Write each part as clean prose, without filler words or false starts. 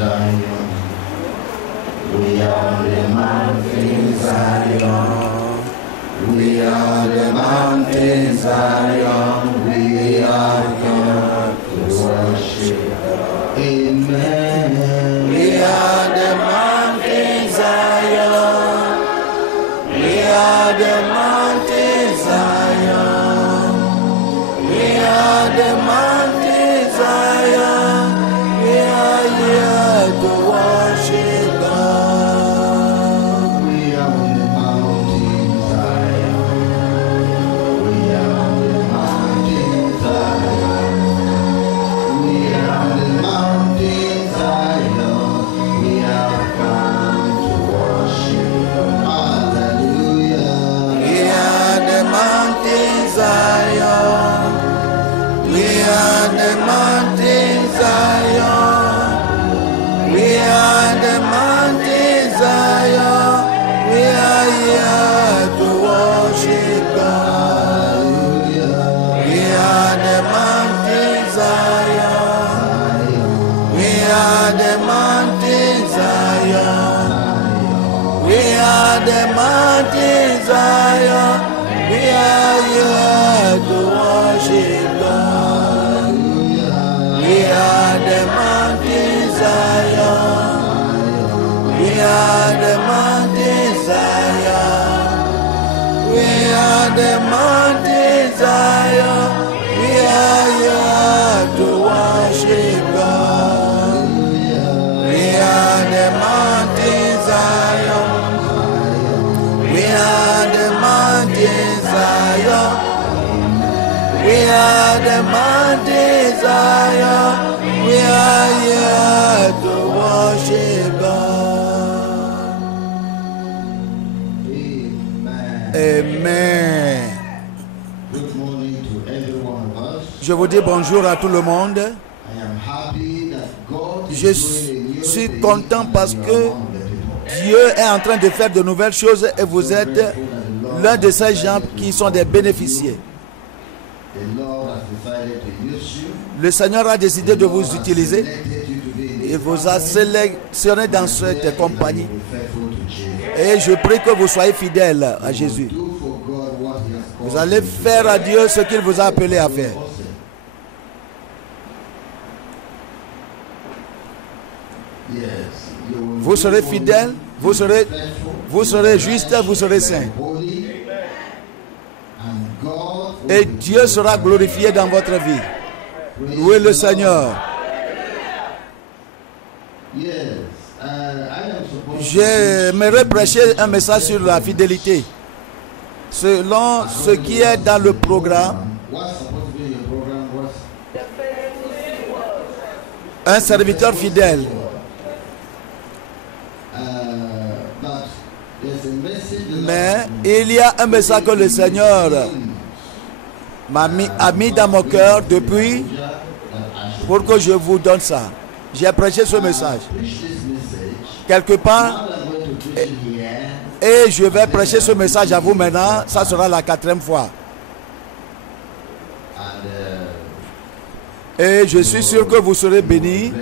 Zion. We are the mountain Zion. We are the mountain Zion. We are here to worship. Amen. We are the mountain Zion. We are the mountain Zion. We are the mountain Zion. We are here to worship God. We are on the mountain Zion. We are on the mountain Zion. We are on the mountain Zion. We have come to worship. Hallelujah. We are the mountain Zion. We are the mountain Zion. We are the mountain Zion. We are here to worship God. We are the mountain Zion. We are the mountain Zion. We are the mountain Zion. We are here to worship God. We are the mountain Zion. We are the mountain Zion. We are the mountain Zion. We are here to worship God. We are the mountain Zion. We are the mountain Zion. We are the mountain Zion. We are here to worship God. Amen. Amen. Good morning to every one of us. Je vous dis bonjour à tout le monde. I am happy that God Je suis content parce que Dieu est en train de faire de nouvelles choses et vous êtes l'un de ces gens qui sont des bénéficiaires. Le Seigneur a décidé de vous utiliser et vous a sélectionné dans cette compagnie. Et je prie que vous soyez fidèles à Jésus. Vous allez faire à Dieu ce qu'il vous a appelé à faire. Vous serez fidèles, vous serez juste, vous serez saints. Et Dieu sera glorifié dans votre vie. Louez le Seigneur. J'aimerais prêcher un message sur la fidélité. Selon ce qui est dans le programme, un serviteur fidèle. Mais il y a un message que le Seigneur a mis dans mon cœur depuis pour que je vous donne ça. J'ai prêché ce message quelque part et je vais prêcher ce message à vous maintenant. Ça sera la 4e fois. Et je suis sûr que vous serez bénis.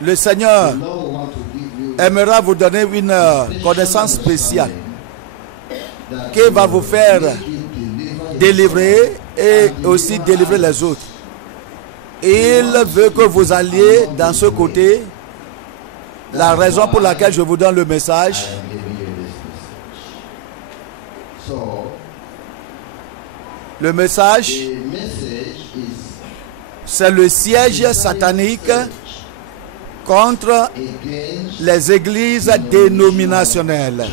Le Seigneur aimera vous donner une connaissance spéciale qui va vous faire délivrer et aussi délivrer les autres. Il veut que vous alliez dans ce côté. La raison pour laquelle je vous donne le message, le message, c'est le siège satanique contre les églises dénominationnelles.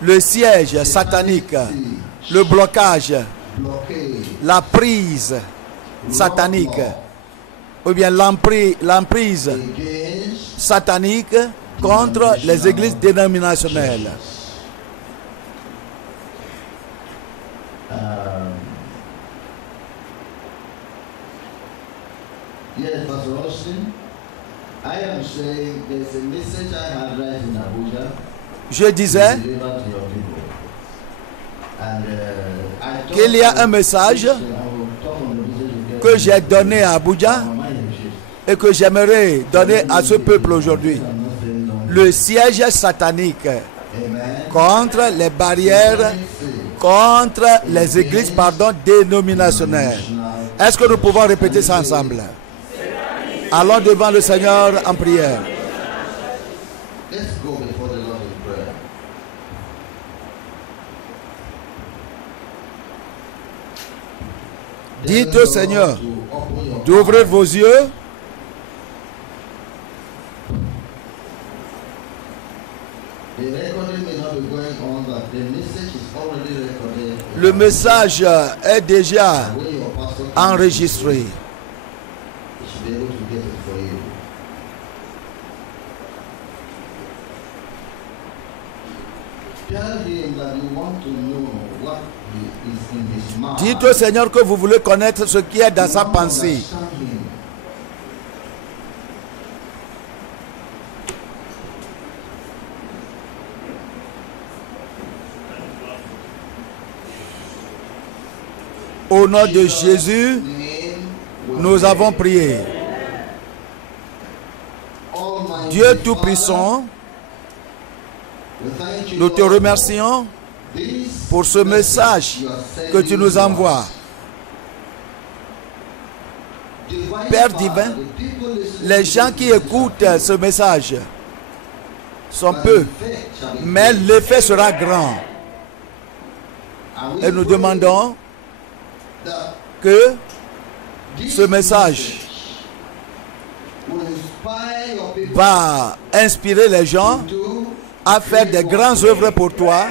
Le siège satanique, le blocage, la prise satanique, ou bien l'emprise satanique contre les églises dénominationnelles. Yes, Pastor Austin, I am saying there's a message I had right in Abuja. Je disais, And I qu'il y a un message que j'ai donné à Abuja et que j'aimerais donner à ce peuple aujourd'hui. Le siège satanique contre les barrières, contre les églises, dénominationnelles. Est-ce que nous pouvons répéter ça ensemble? Allons devant le Seigneur en prière. Dites au Seigneur d'ouvrir vos yeux. Le message est déjà enregistré. Dites au Seigneur que vous voulez connaître ce qui est dans sa pensée. Au nom de Jésus, nous avons prié. Dieu Tout-Puissant, nous te remercions pour ce message que tu nous envoies. Père divin, les gens qui écoutent ce message sont peu, mais l'effet sera grand. Et nous demandons que ce message va inspirer les gens à faire des grandes œuvres pour toi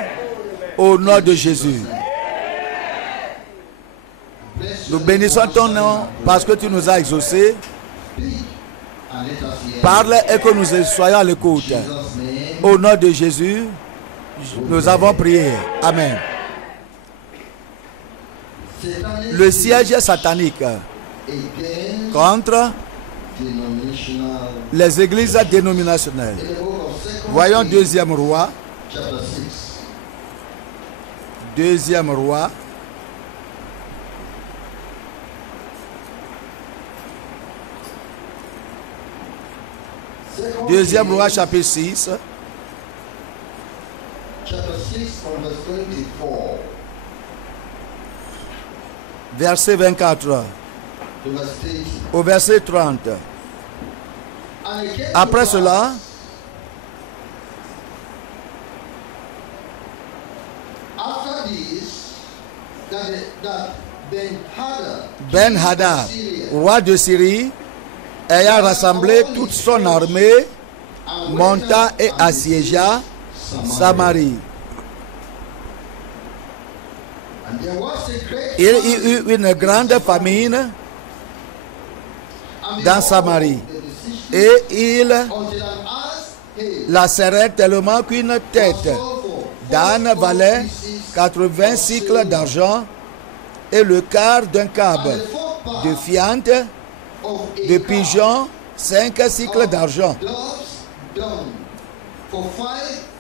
au nom de Jésus. Nous bénissons ton nom parce que tu nous as exaucés. Parle et que nous soyons à l'écoute. Au nom de Jésus, nous avons prié. Amen. Le siège satanique contre les églises dénominationnelles. Voyons Deuxième Roi. Deuxième Roi. Deuxième Roi chapitre 6. Verset 24 au verset 30. Après cela, Ben-Hadad, roi de Syrie, ayant rassemblé toute son armée, monta et assiégea Samarie. Il y eut une grande famine dans Samarie et il la serrait tellement qu'une tête d'âne valait 80 cycles d'argent et le quart d'un cab de fiente de pigeon 5 cycles d'argent.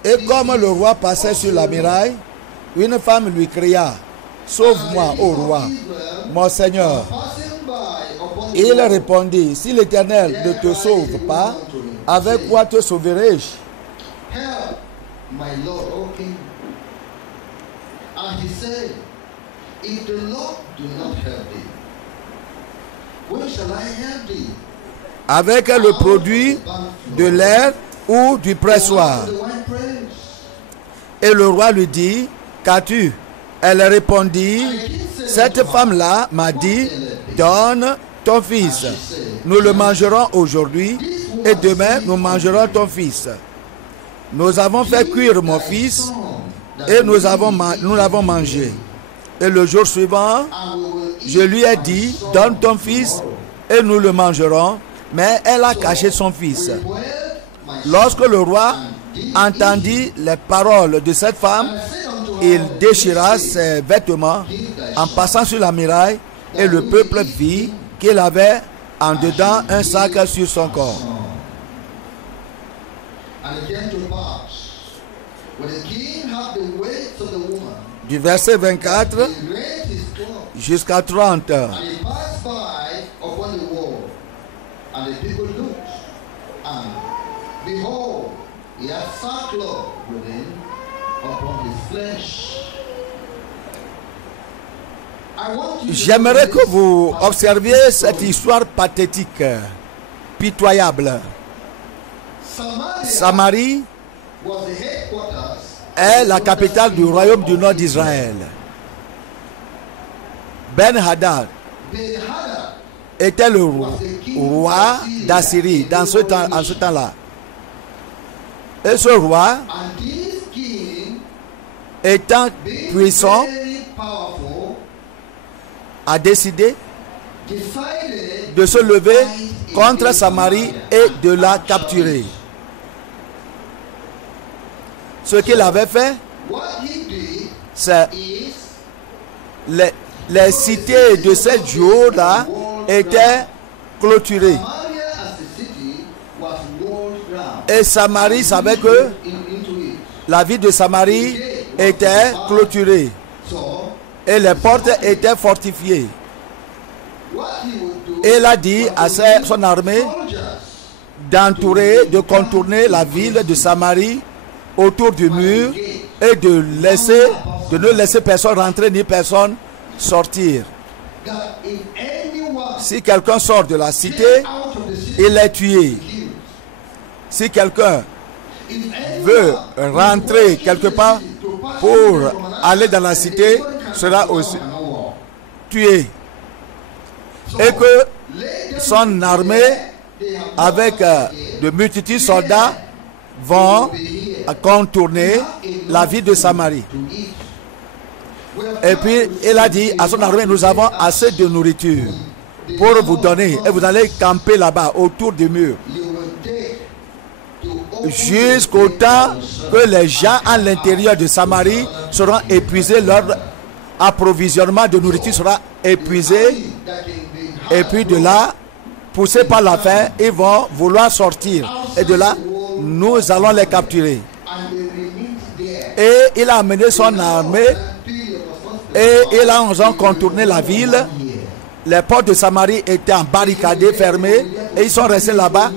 Et comme le roi passait sur la muraille, une femme lui cria: sauve-moi, ô roi, mon Seigneur. Il répondit: si l'Éternel ne te sauve pas, avec quoi te sauverai-je? Avec le produit de l'air ou du pressoir. Et le roi lui dit: qu'as-tu? Elle répondit: cette femme-là m'a dit, donne ton fils. Nous le mangerons aujourd'hui et demain nous mangerons ton fils. Nous avons fait cuire mon fils et nous l'avons mangé. Et le jour suivant, je lui ai dit, donne ton fils et nous le mangerons. Mais elle a caché son fils. Lorsque le roi entendit les paroles de cette femme, il déchira ses vêtements en passant sur la muraille et le peuple vit qu'il avait en dedans un sac sur son corps. du verset 24 jusqu'à 30. J'aimerais que vous observiez cette histoire pathétique, pitoyable. Samarie est la capitale du royaume du nord d'Israël. Ben-Hadad était le roi d'Assyrie en ce temps-là. Et ce roi, étant puissant, a décidé de se lever contre Samarie et de la capturer. Ce qu'il avait fait, c'est les cités de cette jour-là étaient clôturées. Et Samarie savait que la ville de Samarie était clôturée. Et les portes étaient fortifiées. Et il a dit à son armée d'entourer, de contourner la ville de Samarie autour du mur et de ne laisser personne rentrer ni personne sortir. Si quelqu'un sort de la cité, il est tué. Si quelqu'un veut rentrer quelque part pour aller dans la cité, sera aussi tué. Et que son armée, avec de multitudes de soldats, vont contourner la ville de Samarie. Et puis il a dit à son armée, nous avons assez de nourriture pour vous donner, et vous allez camper là-bas autour du mur jusqu'au temps que les gens à l'intérieur de Samarie seront épuisés, leur approvisionnement de nourriture sera épuisé, et puis de là, poussés par la faim, ils vont vouloir sortir, et de là nous allons les capturer. Et il a amené son armée et ils ont contourné la ville. Les portes de Samarie étaient barricadées, fermées, et ils sont restés là-bas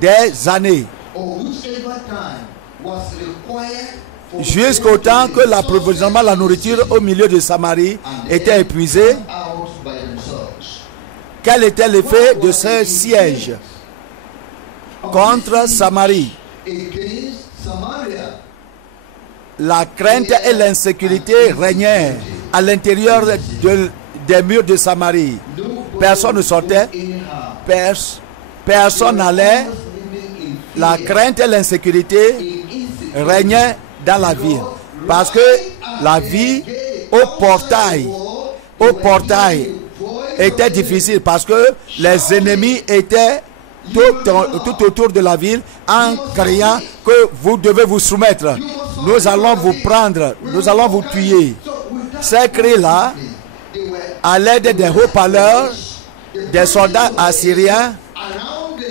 des années, jusqu'au temps que l'approvisionnement de la nourriture au milieu de Samarie était épuisé. Quel était l'effet de ce siège contre Samarie? La crainte et l'insécurité régnaient à l'intérieur des murs de Samarie. Personne ne sortait, personne n'allait. La crainte et l'insécurité régnaient dans la ville. Parce que la vie au portail était difficile, parce que les ennemis étaient tout autour de la ville en criant que vous devez vous soumettre. Nous allons vous prendre, nous allons vous tuer. Ces cris-là, à l'aide des haut-parleurs, des soldats assyriens,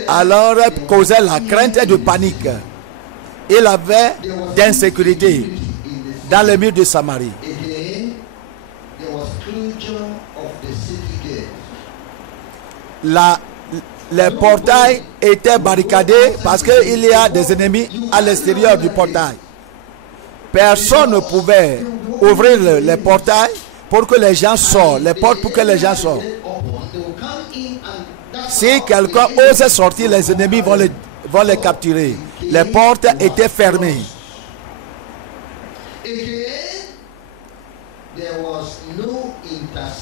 alors causaient la crainte et de panique. Il avait d'insécurité dans les murs de Samarie. Les portails étaient barricadés parce qu'il y a des ennemis à l'extérieur du portail. Personne ne pouvait ouvrir les portails pour que les gens sortent, les portes pour que les gens sortent. Si quelqu'un ose sortir, les ennemis vont les capturer. Les portes étaient fermées.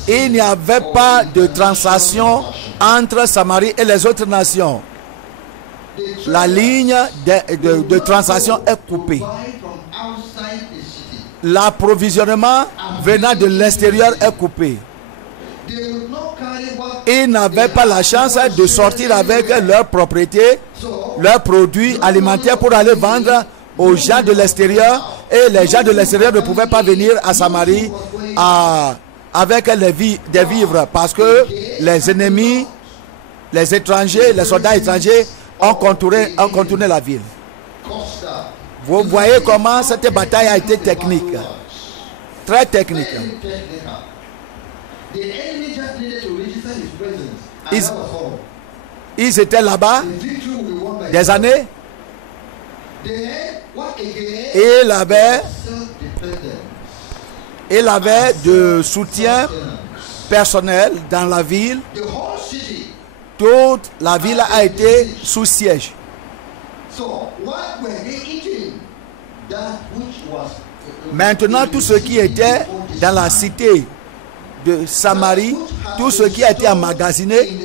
Il n'y avait pas de transaction entre Samarie et les autres nations. La ligne de transaction est coupée. L'approvisionnement venant de l'extérieur est coupé. Ils n'avaient pas la chance de sortir avec leurs propriétés, leurs produits alimentaires pour aller vendre aux gens de l'extérieur. Et les gens de l'extérieur ne pouvaient pas venir à Samarie avec des vivres, parce que les ennemis, les étrangers, les soldats étrangers ont contourné la ville. Vous voyez comment cette bataille a été technique. Très technique. Ils étaient là-bas des années et il avait de soutien personnel dans la ville. Toute la ville a été sous siège. Maintenant, tout ce qui était dans la cité de Samarie, tout ce qui a été emmagasiné,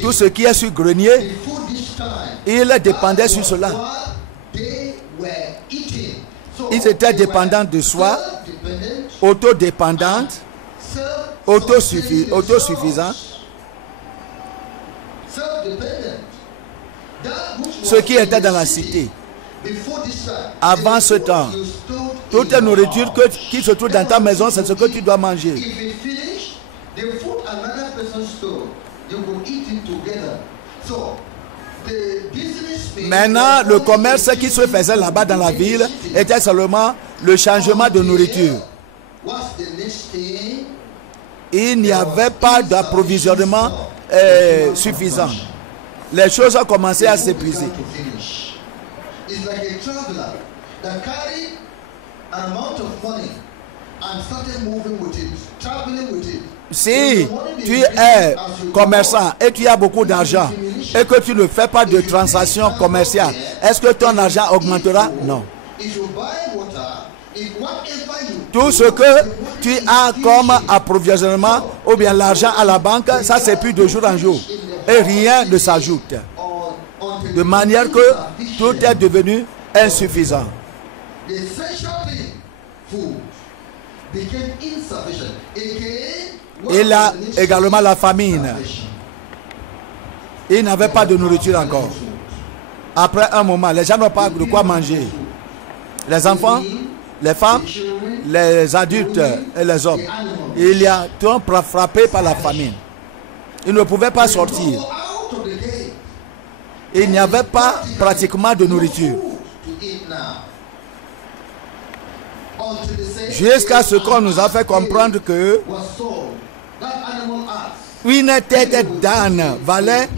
tout ce qui est sur grenier, il dépendait sur cela. Ils étaient dépendants de soi, autodépendants, autosuffisants. Ce qui était dans la cité. Avant ce temps, toute la nourriture qui se trouve dans ta maison, c'est ce que tu dois manger. Maintenant, le commerce qui se faisait là-bas dans la ville était seulement le changement de nourriture. Il n'y avait pas d'approvisionnement suffisant. Les choses ont commencé à s'épuiser. Si tu es commerçant et tu as beaucoup d'argent et que tu ne fais pas de transactions commerciales, est-ce que ton argent augmentera? Non. Tout ce que tu as comme approvisionnement ou bien l'argent à la banque, ça c'est plus de jour en jour. Et rien ne s'ajoute. De manière que tout est devenu insuffisant. Il y a également la famine. Il n'avait pas de nourriture encore. Après un moment, les gens n'ont pas de quoi manger. Les enfants, les femmes, les adultes et les hommes. Il y a tout frappé par la famine. Ils ne pouvaient pas sortir. Il n'y avait pas pratiquement de nourriture. Jusqu'à ce qu'on nous a fait comprendre que une tête d'âne valait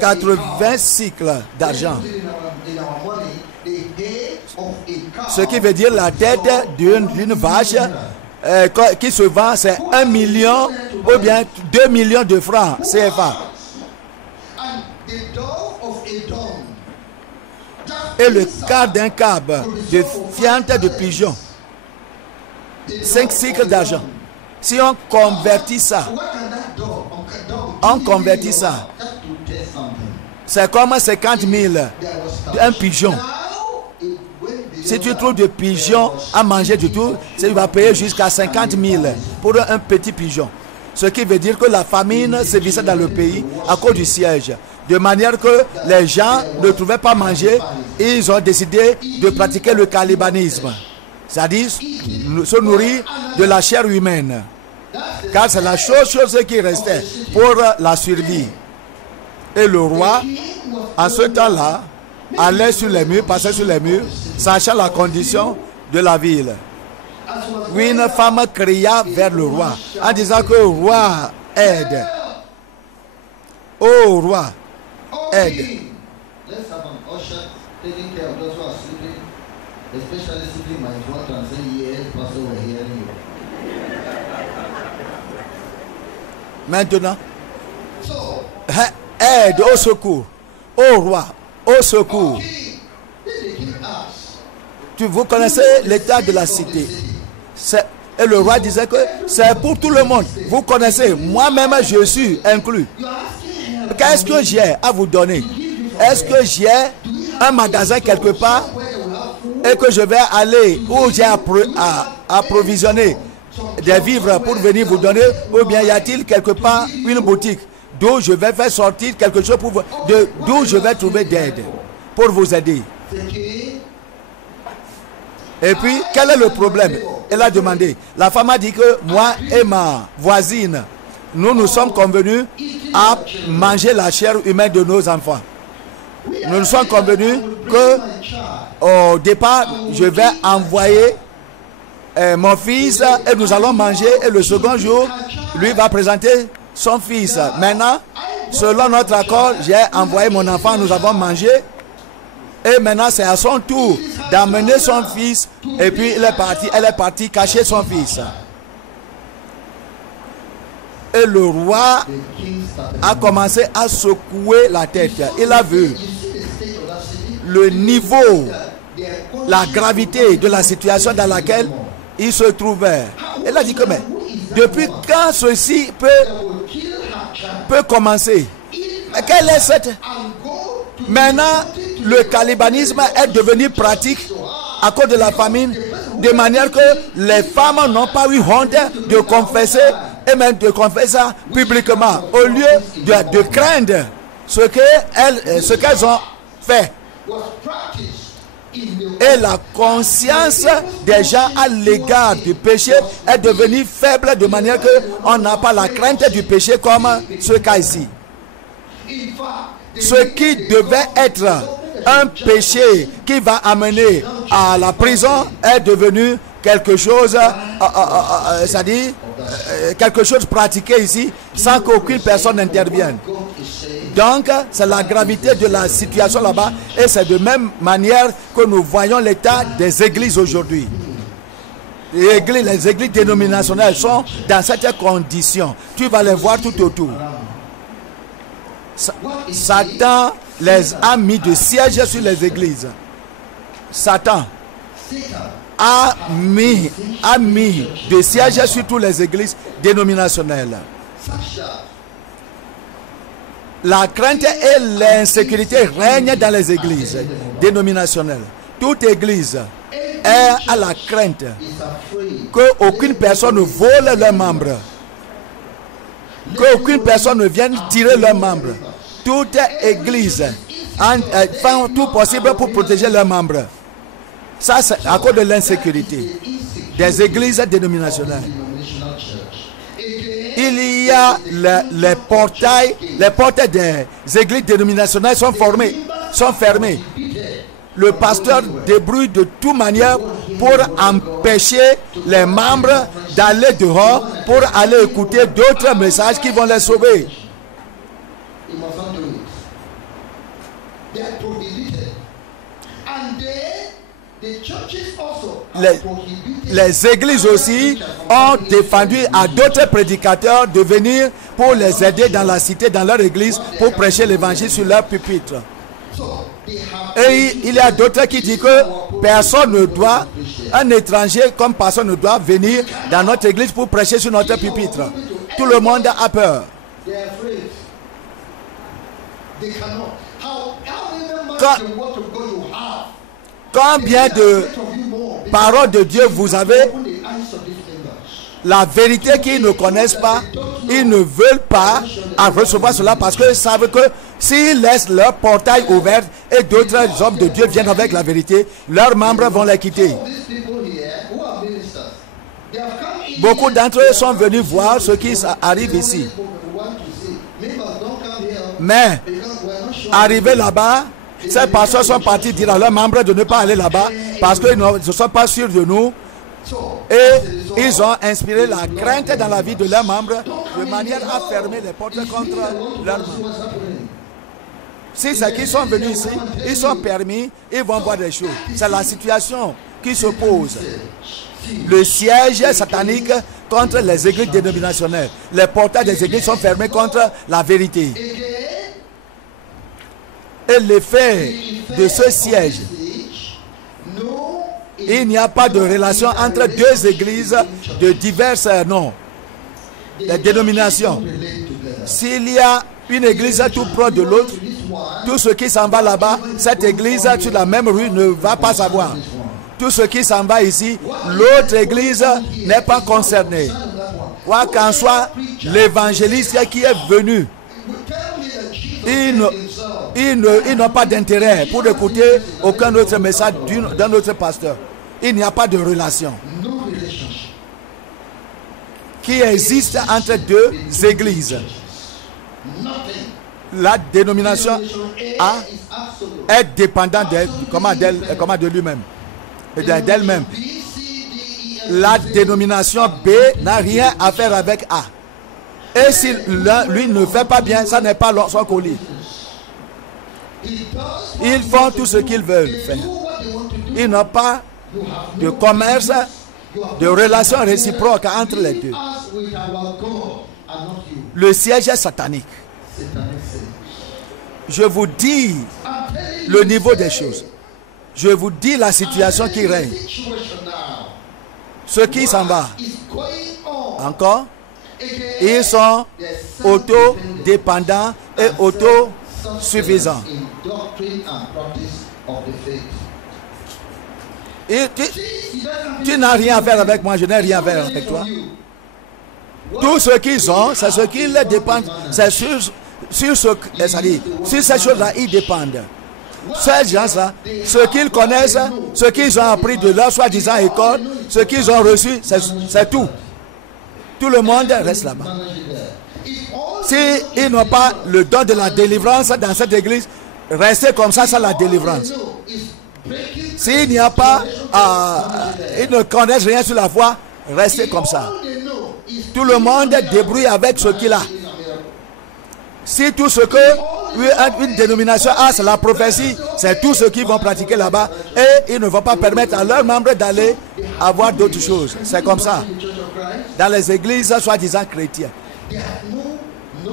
80 cycles d'argent. Ce qui veut dire la tête d'une vache qui se vend, c'est 1 million ou bien 2 millions de francs CFA. Et le quart d'un cab de fiente de pigeon, 5 cycles d'argent. Si on convertit ça, c'est comme 50 000 un pigeon. Si tu trouves des pigeons à manger du tout, tu vas payer jusqu'à 50 000 pour un petit pigeon. Ce qui veut dire que la famine sévissait dans le pays à cause du siège. De manière que les gens ne trouvaient pas manger, ils ont décidé de pratiquer le cannibalisme. C'est-à-dire se nourrir de la chair humaine. Car c'est la chose qui restait pour la survie. Et le roi, en ce temps-là, allait sur les murs, passait sur les murs, sachant la condition de la ville. Oui, une femme cria vers le roi en disant que roi, aide. Oh roi, aide. Maintenant, aide, au secours. Oh roi, au secours. Vous connaissez l'état de la cité. Et le roi disait que c'est pour tout le monde. Vous connaissez, moi-même je suis inclus. Qu'est-ce que j'ai à vous donner? Est-ce que j'ai un magasin quelque part et que je vais aller où j'ai approvisionné des vivres pour venir vous donner, ou bien y a-t-il quelque part une boutique d'où je vais faire sortir quelque chose pour vous, d'où je vais trouver d'aide pour vous aider? Et puis, quel est le problème? Elle a demandé. La femme a dit que moi et ma voisine, nous sommes convenus à manger la chair humaine de nos enfants. nous nous sommes convenus que au départ, je vais envoyer mon fils et nous allons manger, et le second jour, lui va présenter son fils. Maintenant, selon notre accord, j'ai envoyé mon enfant, nous avons mangé, et maintenant c'est à son tour d'amener son fils, et puis elle est partie cacher son fils. Et le roi a commencé à secouer la tête. Il a vu le niveau, la gravité de la situation dans laquelle il se trouvait. Il a dit que, mais depuis quand ceci peut commencer? Quelle est cette... Maintenant, le cannibalisme est devenu pratique à cause de la famine, de manière que les femmes n'ont pas eu honte de confesser, et même de confesser publiquement, au lieu de craindre ce qu'elles ont fait. Et la conscience des gens à l'égard du péché est devenue faible, de manière qu'on n'a pas la crainte du péché comme ce cas ici. Ce qui devait être un péché qui va amener à la prison est devenu quelque chose, c'est-à-dire quelque chose pratiqué ici sans qu'aucune personne n'intervienne. Donc, c'est la gravité de la situation là-bas, et c'est de même manière que nous voyons l'état des églises aujourd'hui. Les églises dénominationnelles sont dans cette condition. Tu vas les voir tout autour. Satan les a mis de siège sur les églises. Satan a mis de siège sur toutes les églises dénominationnelles. La crainte et l'insécurité règnent dans les églises dénominationnelles. Toute église est à la crainte qu'aucune personne ne vole leurs membres, qu'aucune personne ne vienne tirer leurs membres. Toute église fait tout possible pour protéger leurs membres. Ça, c'est à cause de l'insécurité des églises dénominationnelles. Il y a les portails, les portes des églises dénominationnelles sont fermées. Le pasteur débrouille de toute manière pour empêcher les membres d'aller dehors pour aller écouter d'autres messages qui vont les sauver. Les églises aussi ont défendu à d'autres prédicateurs de venir pour les aider dans la cité, dans leur église, pour prêcher l'évangile sur leur pupitre. Et il y a d'autres qui disent que personne ne doit, un étranger comme personne ne doit venir dans notre église pour prêcher sur notre pupitre. Tout le monde a peur. Combien de paroles de Dieu vous avez? La vérité qu'ils ne connaissent pas, ils ne veulent pas recevoir cela parce qu'ils savent que s'ils laissent leur portail ouvert et d'autres hommes de Dieu viennent avec la vérité, leurs membres vont les quitter. Beaucoup d'entre eux sont venus voir ce qui arrive ici. Mais, arrivés là-bas, ces pasteurs sont partis dire à leurs membres de ne pas aller là-bas parce qu'ils ne sont pas sûrs de nous. Et ils ont inspiré la crainte dans la vie de leurs membres de manière à fermer les portes contre leurs membres. Si c'est qu'ils sont venus ici, ils sont permis, ils vont voir des choses. C'est la situation qui se pose. Le siège satanique contre les églises dénominationnelles. Les portails des églises sont fermés contre la vérité. Et l'effet de ce siège, il n'y a pas de relation entre deux églises de diverses noms, des dénominations. S'il y a une église tout proche de l'autre, tout ce qui s'en va là-bas, cette église sur la même rue ne va pas savoir. Tout ce qui s'en va ici, l'autre église n'est pas concernée. Quoi qu'en soit, l'évangéliste qui est venu, ils n'ont pas d'intérêt pour écouter aucun autre message d'un autre pasteur. Il n'y a pas de relation qui existe entre deux églises. La dénomination A est dépendant de lui-même et d'elle-même. La dénomination B n'a rien à faire avec A. Et si lui ne fait pas bien, ça n'est pas son colis. Ils font tout ce qu'ils veulent faire. Ils n'ont pas de commerce, de relation réciproque entre les deux. Le siège est satanique. Je vous dis le niveau des choses. Je vous dis la situation qui règne. Ce qui s'en va. Encore. Ils sont autodépendants et autosuffisants. Et tu n'as rien à faire avec moi, je n'ai rien à faire avec toi. Tout ce qu'ils ont, c'est ce qu'ils dépendent. C'est sur ces choses-là, ils dépendent. Ces gens-là, ce qu'ils connaissent, ce qu'ils ont appris de leur soi-disant école, ce qu'ils ont reçu, c'est tout. Tout le monde reste là-bas. S'ils n'ont pas le don de la délivrance dans cette église, restez comme ça sans la délivrance. S'il n'y a pas, ils ne connaissent rien sur la foi, restez comme ça. Tout le monde débrouille avec ce qu'il a. Si tout ce que une dénomination a, c'est la prophétie, c'est tout ce qu'ils vont pratiquer là-bas, et ils ne vont pas permettre à leurs membres d'aller avoir d'autres choses. C'est comme ça. Dans les églises soi-disant chrétiennes,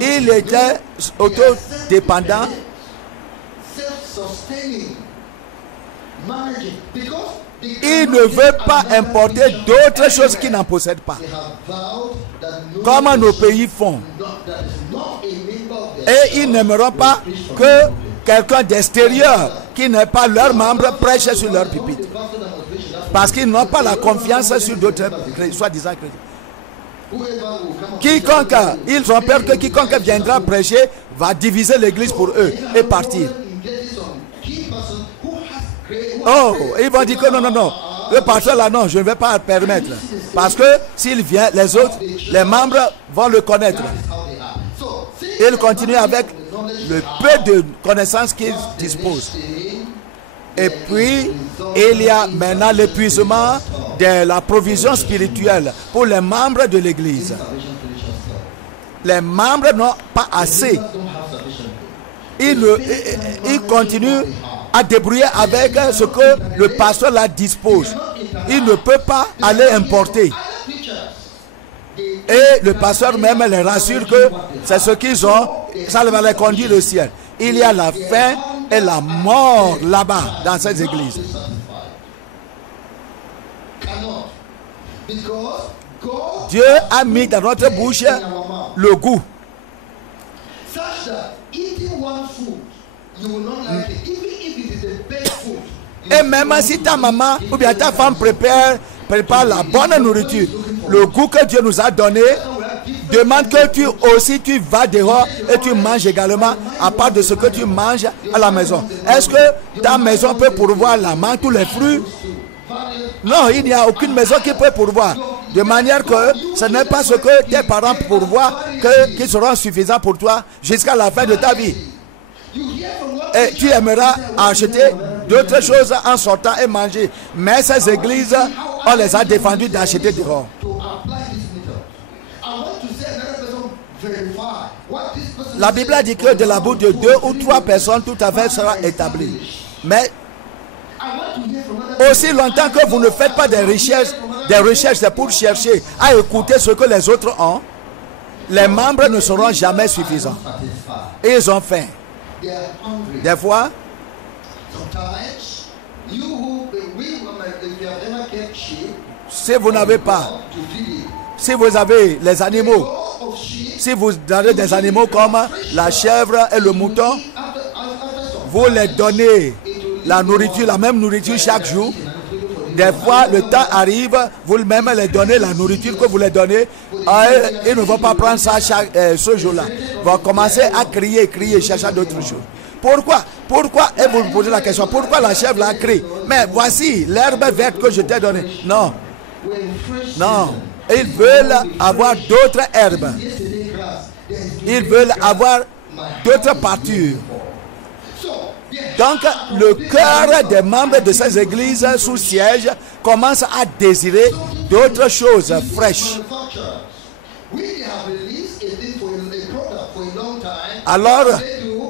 il était autodépendant. Il ne veut pas importer d'autres choses qu'il n'en possède pas. Comme nos pays font. Et ils n'aimeront pas que quelqu'un d'extérieur qui n'est pas leur membre prêche sur leur pupitre. Parce qu'ils n'ont pas la confiance sur d'autres soi-disant chrétiens. Quiconque, ils ont peur que quiconque viendra prêcher va diviser l'église pour eux et partir. Oh, ils vont dire que non. Le pasteur là, non, je ne vais pas le permettre. Parce que s'il vient, les autres, les membres vont le connaître. Ils continuent avec le peu de connaissances qu'ils disposent. Et puis, il y a maintenant l'épuisement de la provision spirituelle pour les membres de l'église. Les membres n'ont pas assez. Ils continuent à débrouiller avec ce que le pasteur la dispose. Il ne peut pas aller importer. Et le pasteur même les rassure que c'est ce qu'ils ont, ça va les conduire au ciel. Il y a la faim et la mort là-bas, dans ces églises. Dieu a mis dans notre bouche le goût. Et même si ta maman ou bien ta femme prépare la bonne nourriture, le goût que Dieu nous a donné, demande que tu vas dehors et tu manges également à part de ce que tu manges à la maison. Est-ce que ta maison peut pourvoir la mangue, tous les fruits? Non, il n'y a aucune maison qui peut pourvoir. De manière que ce n'est pas ce que tes parents pourvoient qui seront suffisants pour toi jusqu'à la fin de ta vie. Et tu aimeras acheter d'autres choses en sortant et manger. Mais ces églises, on les a défendues d'acheter dehors. La Bible a dit que de la bouche de 2 ou 3 personnes, tout à fait sera établi. Mais aussi longtemps que vous ne faites pas des recherches pour chercher à écouter ce que les autres ont, les membres ne seront jamais suffisants. Et ils ont faim. Des fois, si vous n'avez pas, si vous avez les animaux, si vous avez des animaux comme la chèvre et le mouton, vous les donnez la nourriture, la même nourriture chaque jour. Des fois, le temps arrive, vous-même les donnez la nourriture que vous les donnez. Ils ne vont pas prendre ça ce jour-là. Ils vont commencer à crier, chercher d'autres choses. Pourquoi? Et vous vous posez la question, pourquoi la chèvre a crié? Mais voici l'herbe verte que je t'ai donnée. Non. Ils veulent avoir d'autres herbes. Ils veulent avoir d'autres pâtures. Donc, le cœur des membres de ces églises sous siège commence à désirer d'autres choses fraîches. Alors,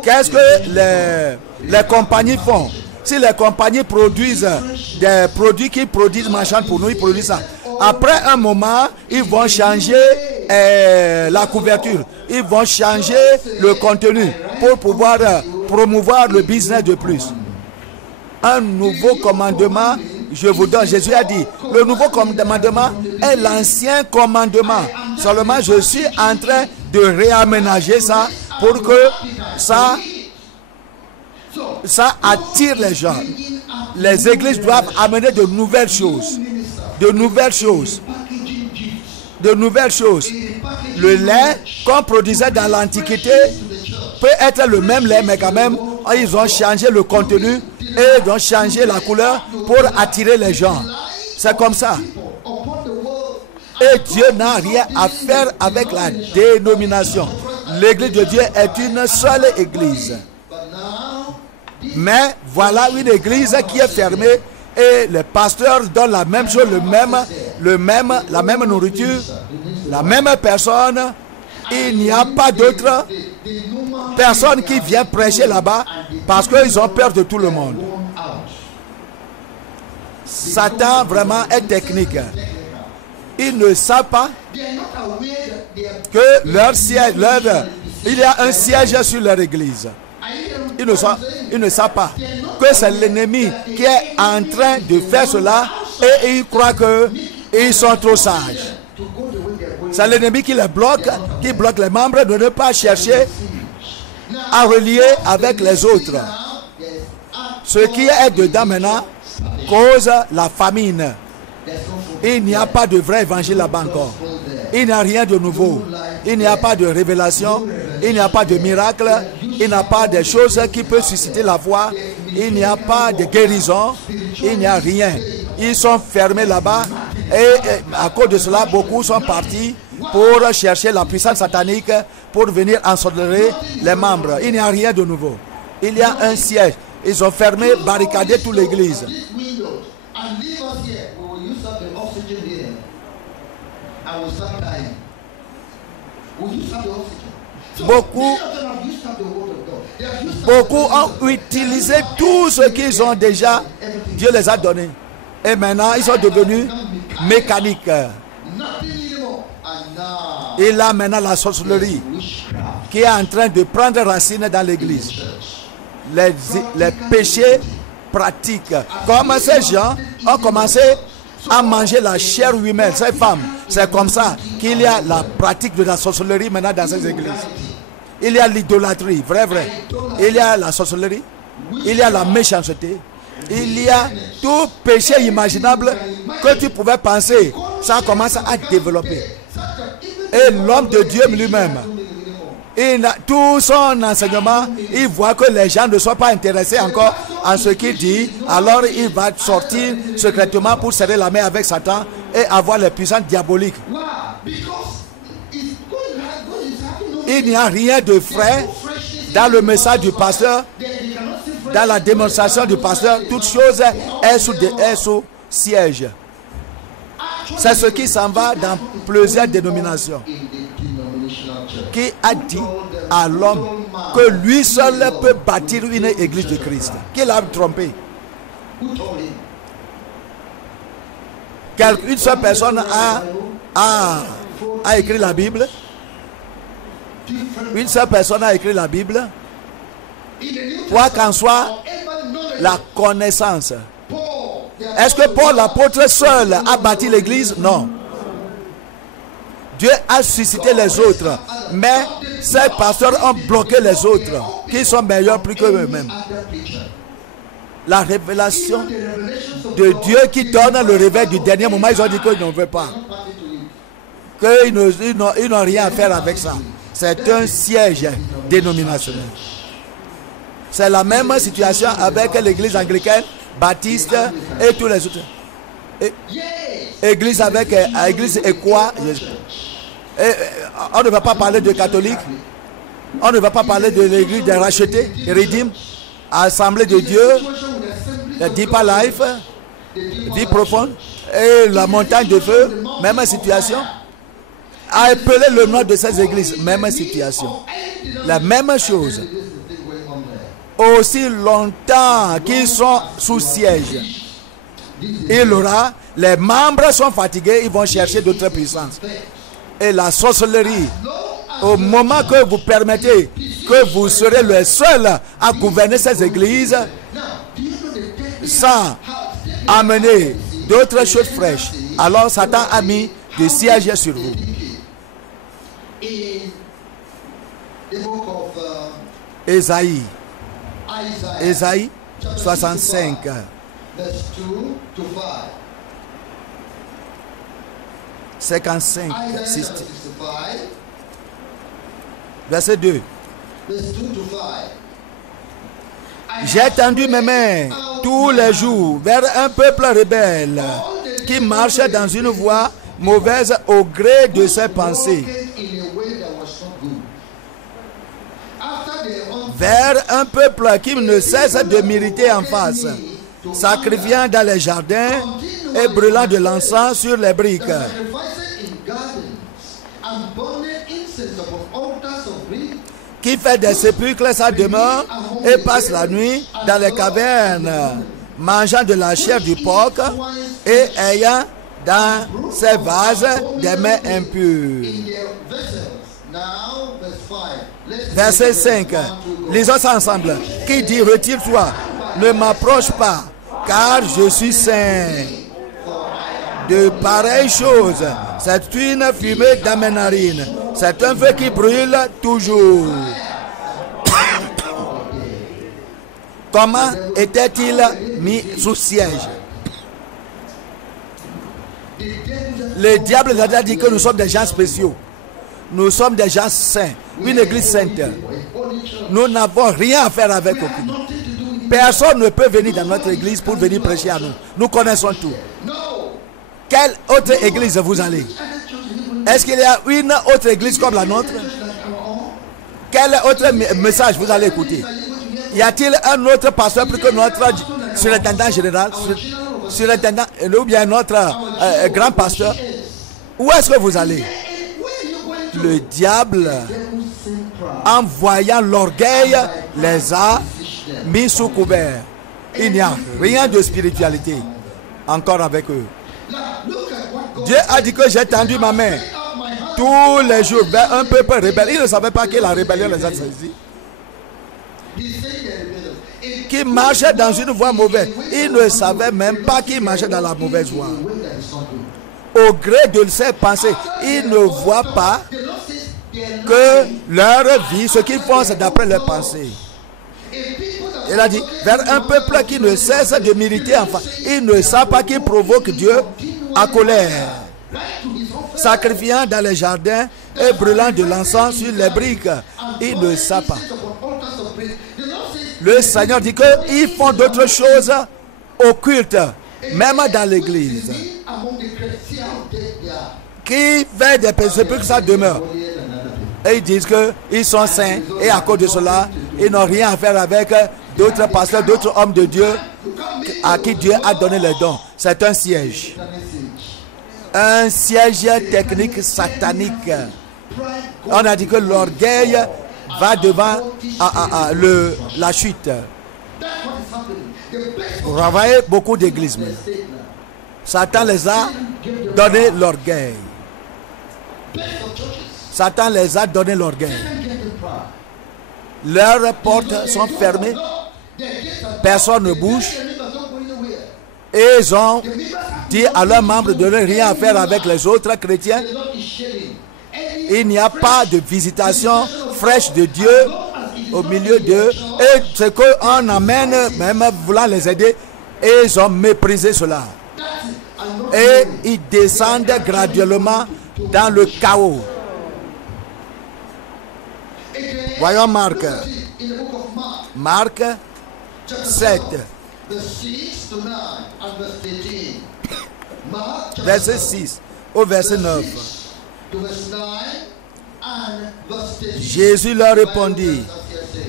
qu'est-ce que les compagnies font? Si les compagnies produisent des produits qui produisent machin pour nous, ils produisent ça. Après un moment, ils vont changer la couverture. Ils vont changer le contenu pour pouvoir promouvoir le business de plus. Un nouveau commandement, je vous donne. Jésus a dit, le nouveau commandement est l'ancien commandement. Seulement, je suis en train de réaménager ça pour que ça attire les gens. Les églises doivent amener de nouvelles choses. De nouvelles choses. De nouvelles choses. Le lait qu'on produisait dans l'Antiquité peut être le même lait, mais quand même, ils ont changé le contenu et ils ont changé la couleur pour attirer les gens. C'est comme ça. Et Dieu n'a rien à faire avec la dénomination. L'église de Dieu est une seule église. Mais voilà une église qui est fermée et les pasteurs donnent la même chose, la même nourriture, la même personne. Il n'y a pas d'autre personne qui vient prêcher là-bas parce qu'ils ont peur de tout le monde. Satan vraiment est technique. Ils ne savent pas que leur siège, il y a un siège sur leur église. Ils ne savent pas que c'est l'ennemi qui est en train de faire cela et ils croient qu'ils sont trop sages. C'est l'ennemi qui les bloque, qui bloque les membres de ne pas chercher à relier avec les autres. Ce qui est dedans maintenant cause la famine. Il n'y a pas de vrai évangile là-bas encore. Il n'y a rien de nouveau. Il n'y a pas de révélation. Il n'y a pas de miracle. Il n'y a pas de choses qui peuvent susciter la foi. Il n'y a pas de guérison. Il n'y a rien. Ils sont fermés là-bas. Et à cause de cela, beaucoup sont partis pour chercher la puissance satanique pour venir ensorceler les membres. Il n'y a rien de nouveau. Il y a un siège. Ils ont fermé, barricadé toute l'église. Beaucoup ont utilisé tout ce qu'ils ont déjà. Dieu les a donnés. Et maintenant, ils sont devenus mécaniques. Et là, maintenant, la sorcellerie qui est en train de prendre racine dans l'église. Les péchés pratiques. Comme ces gens ont commencé à manger la chair humaine, ces femmes. C'est comme ça qu'il y a la pratique de la sorcellerie maintenant dans ces églises. Il y a l'idolâtrie, vrai. Il y a la sorcellerie. Il y a la méchanceté. Il y a tout péché imaginable que tu pouvais penser. Ça commence à développer. Et l'homme de Dieu lui-même, tout son enseignement, il voit que les gens ne sont pas intéressés encore en ce qu'il dit. Alors il va sortir secrètement pour serrer la main avec Satan et avoir les puissances diaboliques. Il n'y a rien de frais dans le message du pasteur, dans la démonstration du pasteur. Toute chose est sous siège. C'est ce qui s'en va dans plusieurs dénominations. Qui a dit à l'homme que lui seul peut bâtir une église de Christ. Qui l'a trompé? Une seule personne a écrit la Bible. Une seule personne a écrit la Bible. Quoi qu'en soit la connaissance. Est-ce que Paul l'apôtre seul a bâti l'église? Non. Dieu a suscité les autres, mais ces pasteurs ont bloqué les autres, qui sont meilleurs plus que eux-mêmes. La révélation de Dieu qui donne le réveil du dernier moment, ils ont dit qu'ils n'en veulent pas. Qu'ils n'ont rien à faire avec ça. C'est un siège dénominationnel. C'est la même situation avec l'église anglicane, baptiste et tous les autres. Église avec église et quoi? On ne va pas parler de catholiques. On ne va pas parler de l'église des rachetés, des rédime. Assemblée de Dieu, la Deeper Life, vie profonde, et la montagne de feu, même situation. Appelez le nom de ces églises, même situation. La même chose. Aussi longtemps qu'ils sont sous siège, il aura, les membres sont fatigués, ils vont chercher d'autres puissances. Et la sorcellerie, au moment que vous permettez que vous serez le seul à gouverner ces églises, sans amener d'autres choses fraîches, alors Satan a mis des sièges sur vous. Ésaïe 65. Verset 2. J'ai tendu mes mains tous les jours vers un peuple rebelle qui marchait dans une voie mauvaise au gré de ses pensées. Vers un peuple qui ne cesse de m'irriter en face, sacrifiant dans les jardins et brûlant de l'encens sur les briques. Qui fait des sépulcres sa demeure et passe la nuit dans les cavernes, mangeant de la chair du porc et ayant dans ses vases des mains impures. Verset 5. Lisons ça ensemble. Qui dit: retire-toi, ne m'approche pas, car je suis saint. De pareilles choses, c'est une fumée dans mes narines. C'est un feu qui brûle toujours. Comment était-il mis sous siège? Le diable nous a dit que nous sommes des gens spéciaux. Nous sommes des gens saints. Une église sainte. Nous n'avons rien à faire avec aucune. Personne ne peut venir dans notre église pour venir prêcher à nous. Nous connaissons tout. Quelle autre église vous allez? Est-ce qu'il y a une autre église comme la nôtre? Quel autre message vous allez écouter? Y a-t-il un autre pasteur plus que notre surintendant général, surintendant, ou bien notre grand pasteur? Où est-ce que vous allez? Le diable, en voyant l'orgueil, les a mis sous couvert. Il n'y a rien de spiritualité encore avec eux. Dieu a dit que j'ai tendu ma main tous les jours vers un peuple rebelle. Il ne savait pas que la rébellion les a saisis. Qui marchait dans une voie mauvaise. Il ne savait même pas qu'il marchait dans la mauvaise voie. Au gré de ses pensées, il ne voit pas que leur vie, ce qu'ils font, c'est d'après leurs pensées. Il a dit, vers un peuple qui ne cesse de m'irriter en face. Il ne sait pas qu'il provoque Dieu à colère, sacrifiant dans les jardins et brûlant de l'encens sur les briques. Il ne sait pas. Le Seigneur dit qu'ils font d'autres choses occultes, même dans l'église. Qui fait des péchés pour que ça demeure. Et ils disent qu'ils sont saints et à cause de cela, ils n'ont rien à faire avec d'autres pasteurs, d'autres hommes de Dieu à qui Dieu a donné les dons. C'est un siège. Un siège technique satanique. On a dit que l'orgueil va devant la chute. Vous voyez beaucoup d'églises. Satan les a donné l'orgueil. Satan les a donné l'orgueil. Leurs portes sont fermées. Personne ne bouge. Et ils ont dit à leurs membres de ne rien faire avec les autres chrétiens. Il n'y a pas de visitation fraîche de Dieu au milieu d'eux. Et ce qu'on amène, même voulant les aider, et ils ont méprisé cela. Et ils descendent graduellement dans le chaos. Voyons Marc. Marc 7. Verset 6 au verset 9. Jésus leur répondit: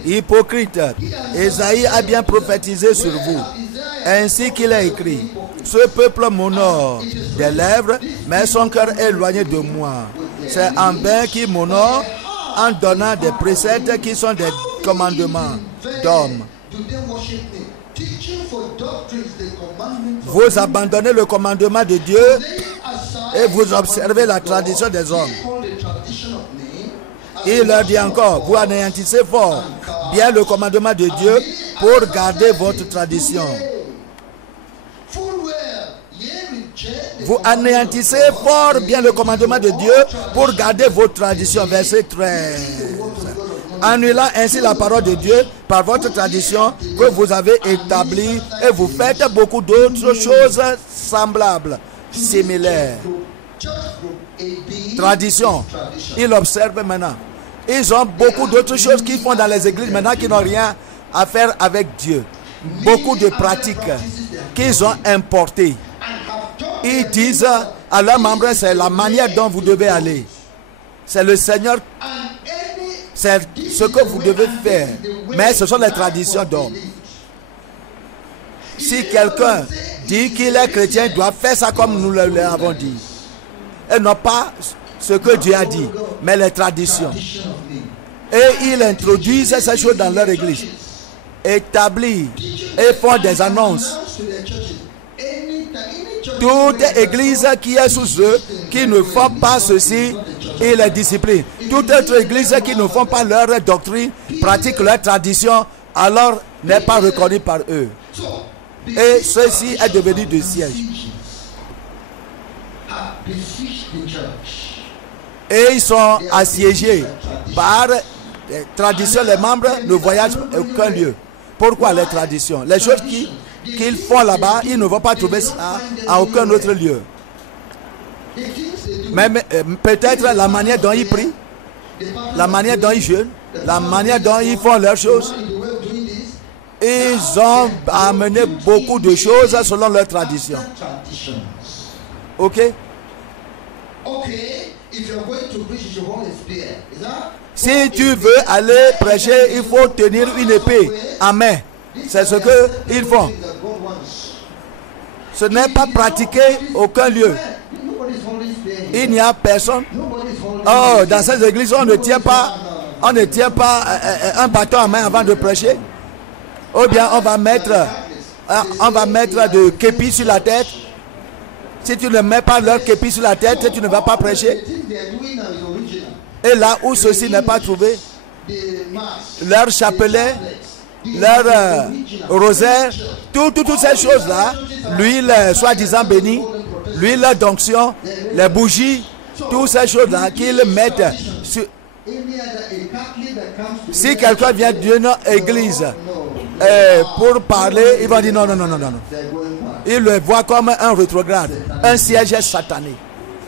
hypocrite, Ésaïe a bien prophétisé sur vous, ainsi qu'il est écrit. Ce peuple m'honore des lèvres, mais son cœur est éloigné de moi. C'est en vain qu'il m'honore en donnant des préceptes qui sont des commandements d'hommes. Vous abandonnez le commandement de Dieu et vous observez la tradition des hommes. Il leur dit encore, vous anéantissez fort bien le commandement de Dieu pour garder votre tradition. Vous anéantissez fort bien le commandement de Dieu pour garder votre tradition. Verset 13. Annulant ainsi la parole de Dieu par votre tradition que vous avez établie, et vous faites beaucoup d'autres choses semblables, similaires. Tradition. Ils observent maintenant. Ils ont beaucoup d'autres choses qu'ils font dans les églises maintenant qui n'ont rien à faire avec Dieu. Beaucoup de pratiques qu'ils ont importées. Ils disent à leurs membres, c'est la manière dont vous devez aller. C'est le Seigneur, c'est ce que vous devez faire. Mais ce sont les traditions d'hommes. Si quelqu'un dit qu'il est chrétien, il doit faire ça comme nous l'avons dit. Et non pas ce que Dieu a dit, mais les traditions. Et ils introduisent ces choses dans leur église. Établis et font des annonces. Toute église qui est sous eux, qui ne font pas ceci, ils les disciplinent. Toute autre église qui ne font pas leur doctrine, pratique leur tradition, alors n'est pas reconnue par eux. Et ceci est devenu du siège. Et ils sont assiégés par les traditions. Les membres ne voyagent à aucun lieu. Pourquoi les traditions? Les choses qu'ils font là-bas, ils ne vont pas trouver ça à aucun autre lieu. Mais peut-être la manière dont ils prient, la manière dont ils jeûnent, la manière dont ils font leurs choses. Ils ont amené beaucoup de choses selon leur tradition. Ok? Si tu veux aller prêcher, il faut tenir une épée en main. C'est ce qu'ils font. Ce n'est pas pratiqué aucun lieu. Il n'y a personne. Oh, dans ces églises, on ne tient pas un bâton en main avant de prêcher. Ou bien on va mettre de képi sur la tête. Si tu ne mets pas leur képi sur la tête, tu ne vas pas prêcher. Et là où ceci n'est pas trouvé, leur chapelet, leur rosaire, toutes ces choses-là, l'huile soi-disant bénie, l'huile d'onction, les bougies, toutes ces choses-là qu'ils mettent sur... Si quelqu'un vient d'une église pour parler, ils vont dire non. Ils le voient comme un rétrograde, un siège satané.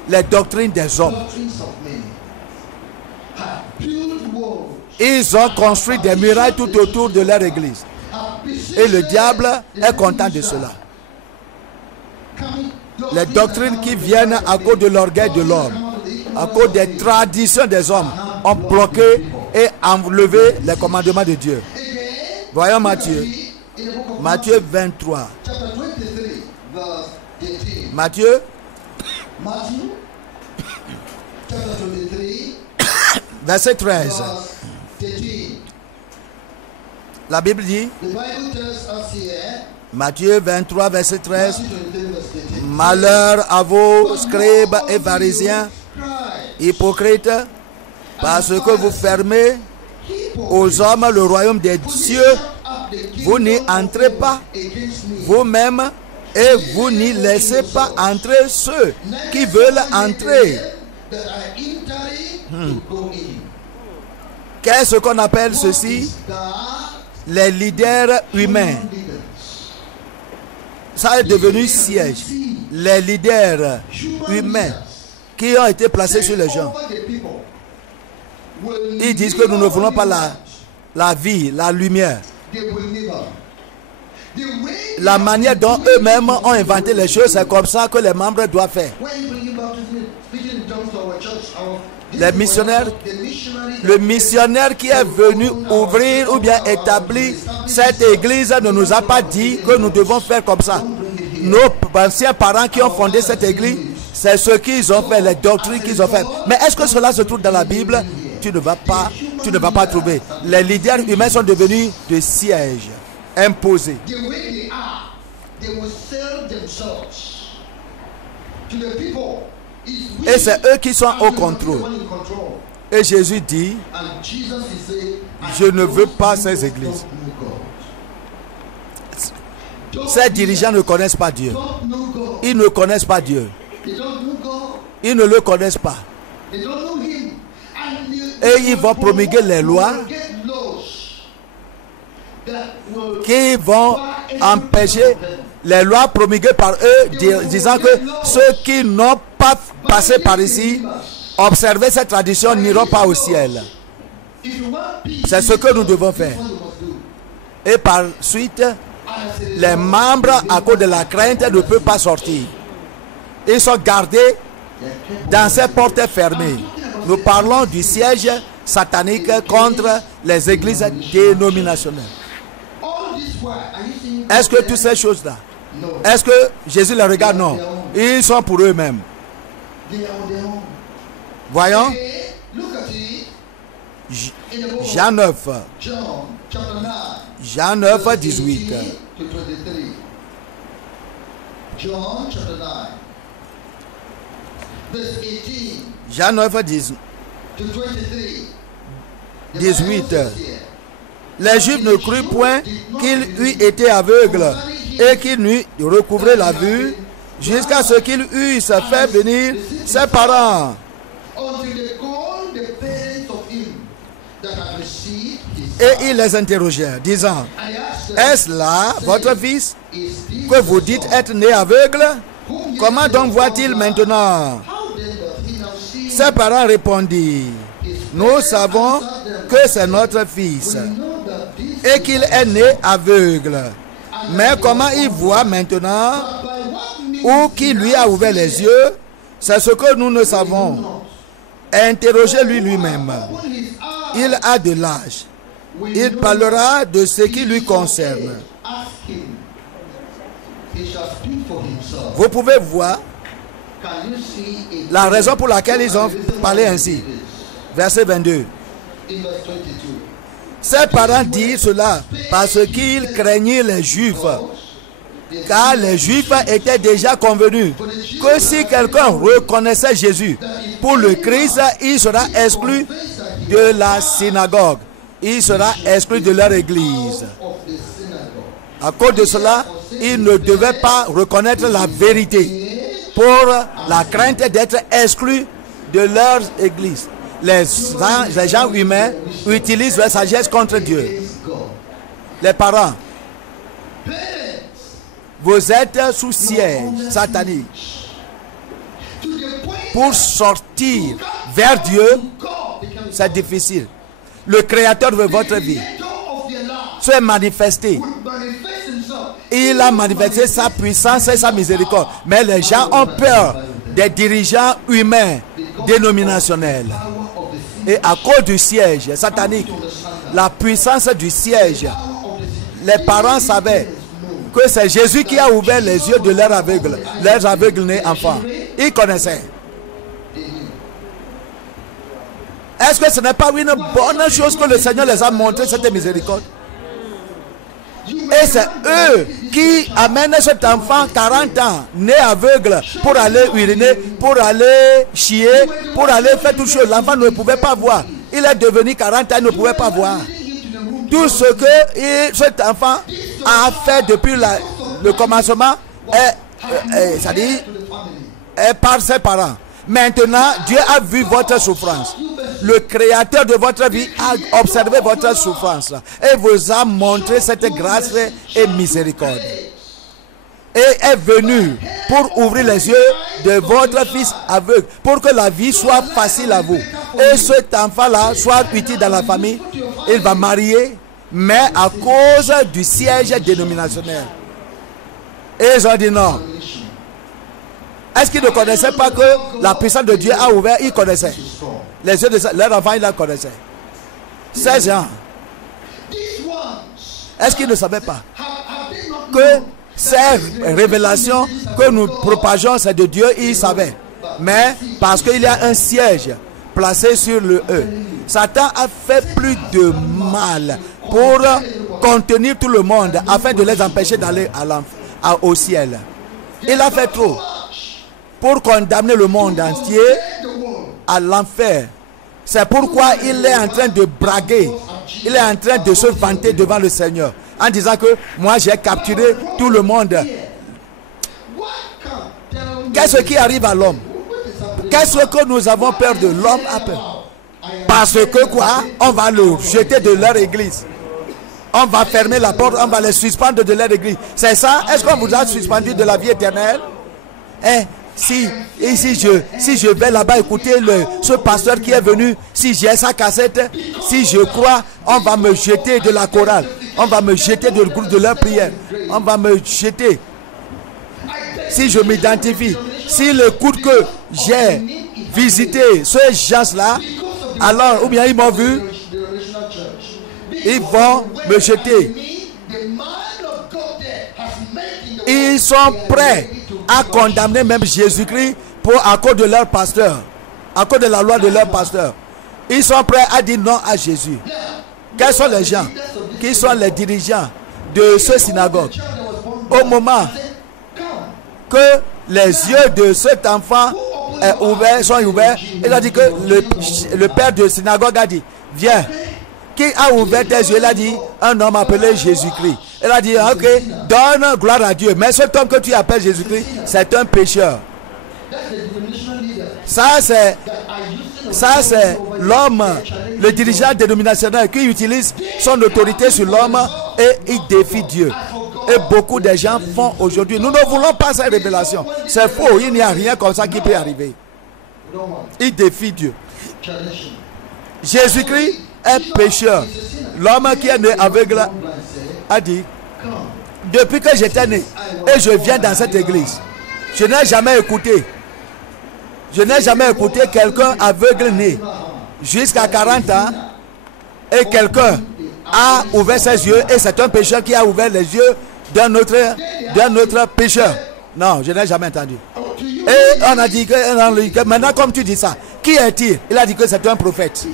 Les doctrines des hommes. Ils ont construit des murailles tout autour de leur église. Et le diable est content de cela. Les doctrines qui viennent à cause de l'orgueil de l'homme, à cause des traditions des hommes, ont bloqué et enlevé les commandements de Dieu. Voyons Matthieu 23. Matthieu verset 13. La Bible dit, Matthieu 23, verset 13, malheur à vos scribes et pharisiens, hypocrites, parce que vous fermez aux hommes le royaume des cieux, vous n'y entrez pas vous-même et vous n'y laissez pas entrer ceux qui veulent entrer. Qu'est-ce qu'on appelle ceci? Les leaders humains. Ça est devenu siège. Les leaders humains qui ont été placés sur les gens. Ils disent que nous ne voulons pas la vie, la lumière. La manière dont eux-mêmes ont inventé les choses, c'est comme ça que les membres doivent faire. Les missionnaires, le missionnaire qui est venu ouvrir ou bien établir cette église ne nous a pas dit que nous devons faire comme ça. Nos anciens parents qui ont fondé cette église, c'est ce qu'ils ont fait, les doctrines qu'ils ont fait. Mais est-ce que cela se trouve dans la Bible? Tu ne vas pas trouver. Les leaders humains sont devenus des sièges imposés. Et c'est eux qui sont au contrôle. Et Jésus dit, je ne veux pas ces églises. Ces dirigeants ne connaissent pas Dieu. Ils ne connaissent pas Dieu. Ils ne le connaissent pas. Et ils vont promulguer les lois qui vont empêcher les lois promulguées par eux, disant que ceux qui n'ont pas passé par ici, observer cette tradition, n'iront pas au ciel. C'est ce que nous devons faire. Et par suite, les membres, à cause de la crainte, ne peuvent pas sortir. Ils sont gardés dans ces portes fermées. Nous parlons du siège satanique contre les églises dénominationnelles. Est-ce que toutes ces choses-là, est-ce que Jésus les regarde? Non. Ils sont pour eux-mêmes. Voyons. Jean 9. Jean 9, 18. Jean 9, 18. Les Juifs ne crurent point qu'il eût été aveugle et qu'il n'eût recouvré la vue jusqu'à ce qu'il eusse fait venir ses parents. Et ils les interrogèrent, disant, est-ce là votre fils que vous dites être né aveugle? Comment donc voit-il maintenant? Ses parents répondirent, nous savons que c'est notre fils et qu'il est né aveugle. Mais comment il voit maintenant ou qui lui a ouvert les yeux, c'est ce que nous ne savons. Interrogez-lui lui-même. Il a de l'âge. Il parlera de ce qui lui concerne. Vous pouvez voir la raison pour laquelle ils ont parlé ainsi. Verset 22. Ses parents dirent cela parce qu'ils craignaient les Juifs. Car les Juifs étaient déjà convenus que si quelqu'un reconnaissait Jésus pour le Christ, il sera exclu de la synagogue. Il sera exclu de leur église. À cause de cela, ils ne devaient pas reconnaître la vérité pour la crainte d'être exclus de leur église. Les gens humains utilisent leur sagesse contre Dieu. Les parents, vous êtes sous siège satanique. Pour sortir vers Dieu, c'est difficile. Le Créateur de votre vie s'est manifesté. Il a manifesté sa puissance et sa miséricorde. Mais les gens ont peur des dirigeants humains dénominationnels. Et à cause du siège satanique, la puissance du siège, les parents savaient que c'est Jésus qui a ouvert les yeux de leurs aveugles nés enfants. Ils connaissaient. Est-ce que ce n'est pas une bonne chose que le Seigneur les a montré cette miséricorde? Et c'est eux qui amènent cet enfant 40 ans, né aveugle, pour aller uriner, pour aller chier, pour aller faire tout chose. L'enfant ne pouvait pas voir. Il est devenu 40 ans, il ne pouvait pas voir. Tout ce que cet enfant a fait depuis le commencement est par ses parents. Maintenant, Dieu a vu votre souffrance. Le Créateur de votre vie a observé votre souffrance et vous a montré cette grâce et miséricorde. Et est venu pour ouvrir les yeux de votre fils aveugle, pour que la vie soit facile à vous. Et cet enfant-là soit utile dans la famille. Il va marier. mais à cause du siège dénominationnel. Et ils ont dit non. Est-ce qu'ils ne connaissaient pas que la puissance de Dieu a ouvert? Ils connaissaient. Les yeux de leur enfant, ils la connaissaient. 16 ans. Est-ce qu'ils ne savaient pas que ces révélations que nous propageons, c'est de Dieu? Ils savaient. Mais parce qu'il y a un siège placé sur le E, Satan a fait plus de mal pour contenir tout le monde afin de les empêcher d'aller au ciel. Il a fait trop pour condamner le monde entier à l'enfer. C'est pourquoi il est en train de braguer. Il est en train de se vanter devant le Seigneur en disant que moi j'ai capturé tout le monde. Qu'est-ce qui arrive à l'homme? Qu'est-ce que nous avons peur de? L'homme a peur. Parce que quoi? On va le jeter de leur église. On va fermer la porte, on va les suspendre de leur église. C'est ça? Est-ce qu'on vous a suspendu de la vie éternelle? Si je vais là-bas écouter ce pasteur qui est venu, si j'ai sa cassette, si je crois, on va me jeter de la chorale, on va me jeter du groupe de leur prière, on va me jeter. Si je m'identifie, s'ils écoutent que j'ai visité ces gens-là, alors, ou bien ils m'ont vu, ils vont me jeter. Ils sont prêts à condamner même Jésus-Christ à cause de leur pasteur, à cause de la loi de leur pasteur. Ils sont prêts à dire non à Jésus. Quels sont les gens qui sont les dirigeants de ce synagogue? Au moment que les yeux de cet enfant sont ouverts, il a dit que le père de synagogue a dit, viens. Qui a ouvert tes yeux? Il a dit, un homme appelé Jésus-Christ. Il a dit, ok, donne gloire à Dieu. Mais cet homme que tu appelles Jésus-Christ, c'est un pécheur. Ça, c'est l'homme, le dirigeant dénominationnel qui utilise son autorité sur l'homme et il défie Dieu. Et beaucoup de gens font aujourd'hui. Nous ne voulons pas cette révélation. C'est faux. Il n'y a rien comme ça qui peut arriver. Il défie Dieu. Jésus-Christ est pécheur. L'homme qui est né aveugle a dit, depuis que j'étais né et je viens dans cette église, je n'ai jamais écouté quelqu'un aveugle né jusqu'à 40 ans et quelqu'un a ouvert ses yeux et c'est un pécheur qui a ouvert les yeux d'un autre pécheur. Non, je n'ai jamais entendu. Et on a dit que maintenant comme tu dis ça, qui est-il? Il a dit que c'est un prophète.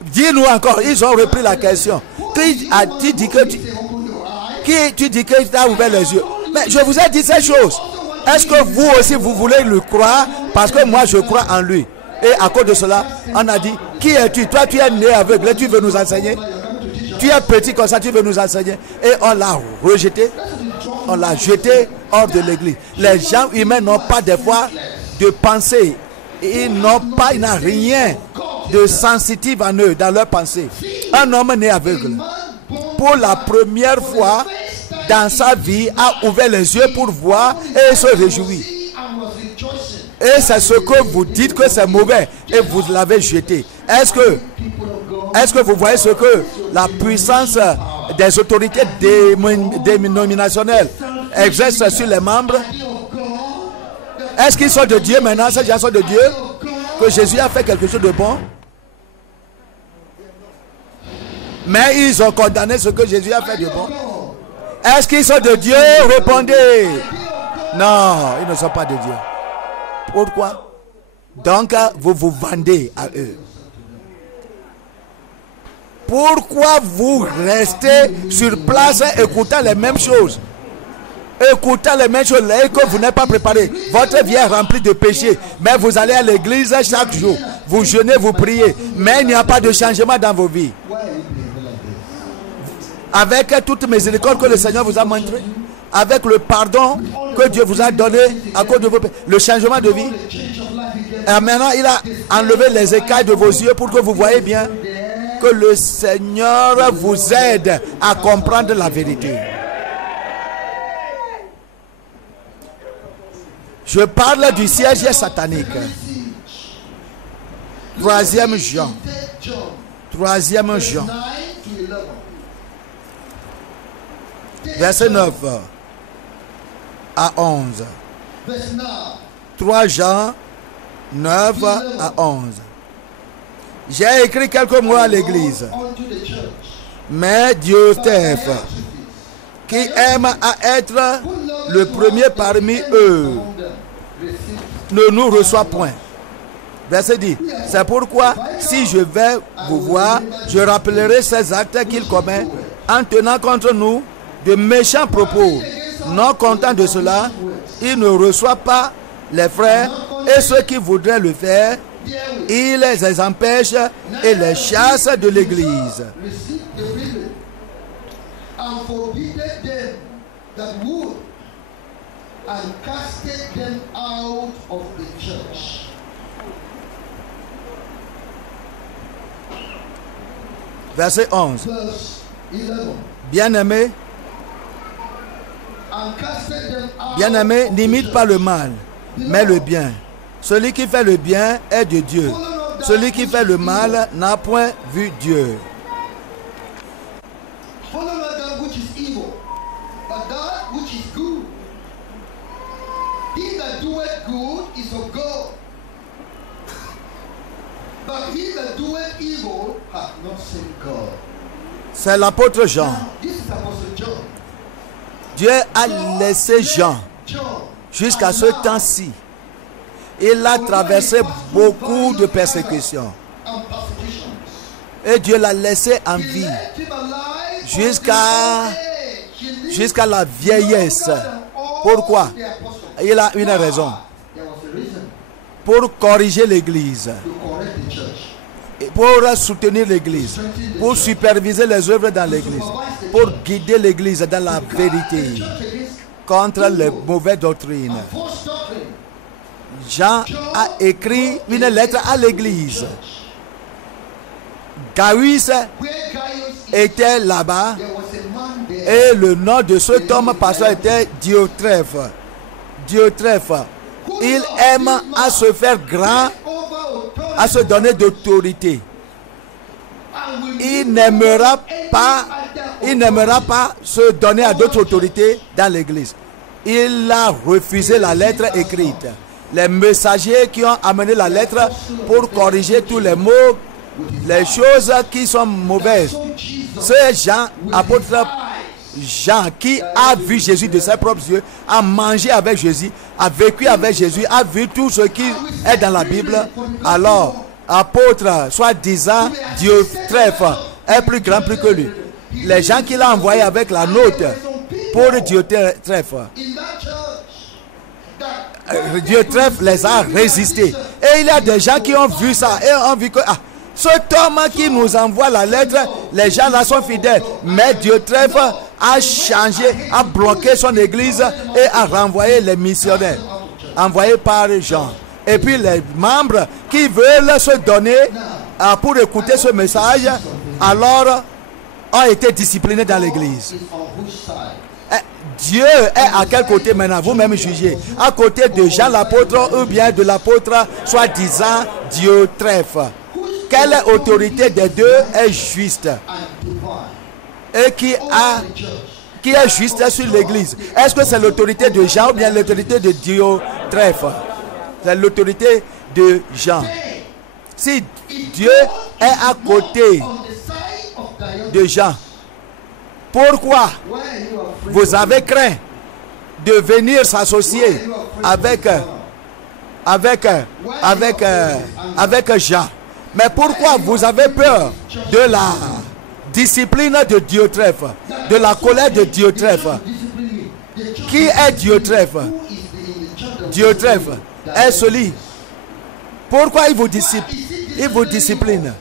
Dis-nous encore, ils ont repris la question. Qui a-t-il dit que tu dis que tu as ouvert les yeux? Mais je vous ai dit ces choses. Est-ce que vous aussi vous voulez le croire? Parce que moi je crois en lui. Et à cause de cela, on a dit, qui es-tu? Toi tu es né aveugle, tu veux nous enseigner? Tu es petit comme ça, tu veux nous enseigner? Et on l'a rejeté. On l'a jeté hors de l'église. Les gens humains n'ont pas des fois de pensée. Ils n'ont rien de sensitif en eux, dans leur pensée. Un homme né aveugle, pour la première fois dans sa vie, a ouvert les yeux pour voir et se réjouit. Et c'est ce que vous dites que c'est mauvais et vous l'avez jeté. Est-ce que vous voyez ce que la puissance des autorités dénominationnelles exerce sur les membres? Est-ce qu'ils sont de Dieu maintenant? Ces gens sont de Dieu? Que Jésus a fait quelque chose de bon? Mais ils ont condamné ce que Jésus a fait de bon. Est-ce qu'ils sont de Dieu? Répondez. Non, ils ne sont pas de Dieu. Pourquoi? Donc, vous vous vendez à eux. Pourquoi vous restez sur place écoutant les mêmes choses? Écoutant les mêmes choses et que vous n'êtes pas préparé. Votre vie est remplie de péchés. Mais vous allez à l'église chaque jour. Vous jeûnez, vous priez. Mais il n'y a pas de changement dans vos vies. Avec toute miséricorde que le Seigneur vous a montré, avec le pardon que Dieu vous a donné à cause de vos péchés, le changement de vie. Et maintenant, il a enlevé les écailles de vos yeux pour que vous voyez bien que le Seigneur vous aide à comprendre la vérité. Je parle du siège satanique. 3e Jean. Troisième Jean. Verset 9 à 11. 3 Jean 9 à 11. J'ai écrit quelques mots à l'église, mais Diotrephe, qui aime à être le premier parmi eux, ne nous reçoit point. Verset 10. C'est pourquoi, si je vais vous voir, je rappellerai ces actes qu'il commet en tenant contre nous de méchants propos. Non content de cela, il ne reçoit pas les frères et ceux qui voudraient le faire, il les empêche et les chasse de l'église. Verset 11. Bien-aimé, n'imite pas le mal, mais le bien. Celui qui fait le bien est de Dieu. Celui qui fait le mal n'a point vu Dieu. C'est l'apôtre Jean. Dieu a laissé Jean jusqu'à ce temps-ci. Il a traversé beaucoup de persécutions. Et Dieu l'a laissé en vie jusqu'à la vieillesse. Pourquoi? Il a une raison. Pour corriger l'église. Pour soutenir l'église. Pour superviser les œuvres dans l'église. Pour guider l'église dans la vérité. Contre les mauvaises doctrines. Jean a écrit une lettre à l'église. Gaius était là-bas et le nom de cet homme pasteur était Diotrephe. Diotrephe, il aime à se faire grand, à se donner d'autorité. Il n'aimera pas se donner à d'autres autorités dans l'église. Il a refusé la lettre écrite. Les messagers qui ont amené la lettre pour corriger tous les mots, les choses qui sont mauvaises. C'est Jean, apôtre Jean, qui a vu Jésus de ses propres yeux, a mangé avec Jésus, a vécu avec Jésus, a vu tout ce qui est dans la Bible. Alors, apôtre, soi-disant, Diotrephe est plus grand plus que lui. Les gens qu'il a envoyés avec la note pour Diotrephe, Diotrephe les a résistés. Et il y a des gens qui ont vu ça et ont vu que cet homme qui nous envoie la lettre, les gens là sont fidèles. Mais Diotrephe a changé, a bloqué son église et a renvoyé les missionnaires envoyés par Jean. Et puis les membres qui veulent se donner pour écouter ce message, alors ont été disciplinés dans l'église. Dieu est à quel côté maintenant? Vous-même jugez. À côté de Jean l'apôtre ou bien de l'apôtre soi-disant Diotrephe? Quelle autorité des deux est juste? Et qui est juste sur l'église? Est-ce que c'est l'autorité de Jean ou bien l'autorité de Diotrephe? C'est l'autorité de Jean. Si Dieu est à côté de Jean, pourquoi vous avez craint de venir s'associer avec Jean? Mais pourquoi vous avez peur de la discipline de Diotrephe, de la colère de Diotrephe? Qui est Diotrephe? Diotrephe est celui. Pourquoi il vous discipline?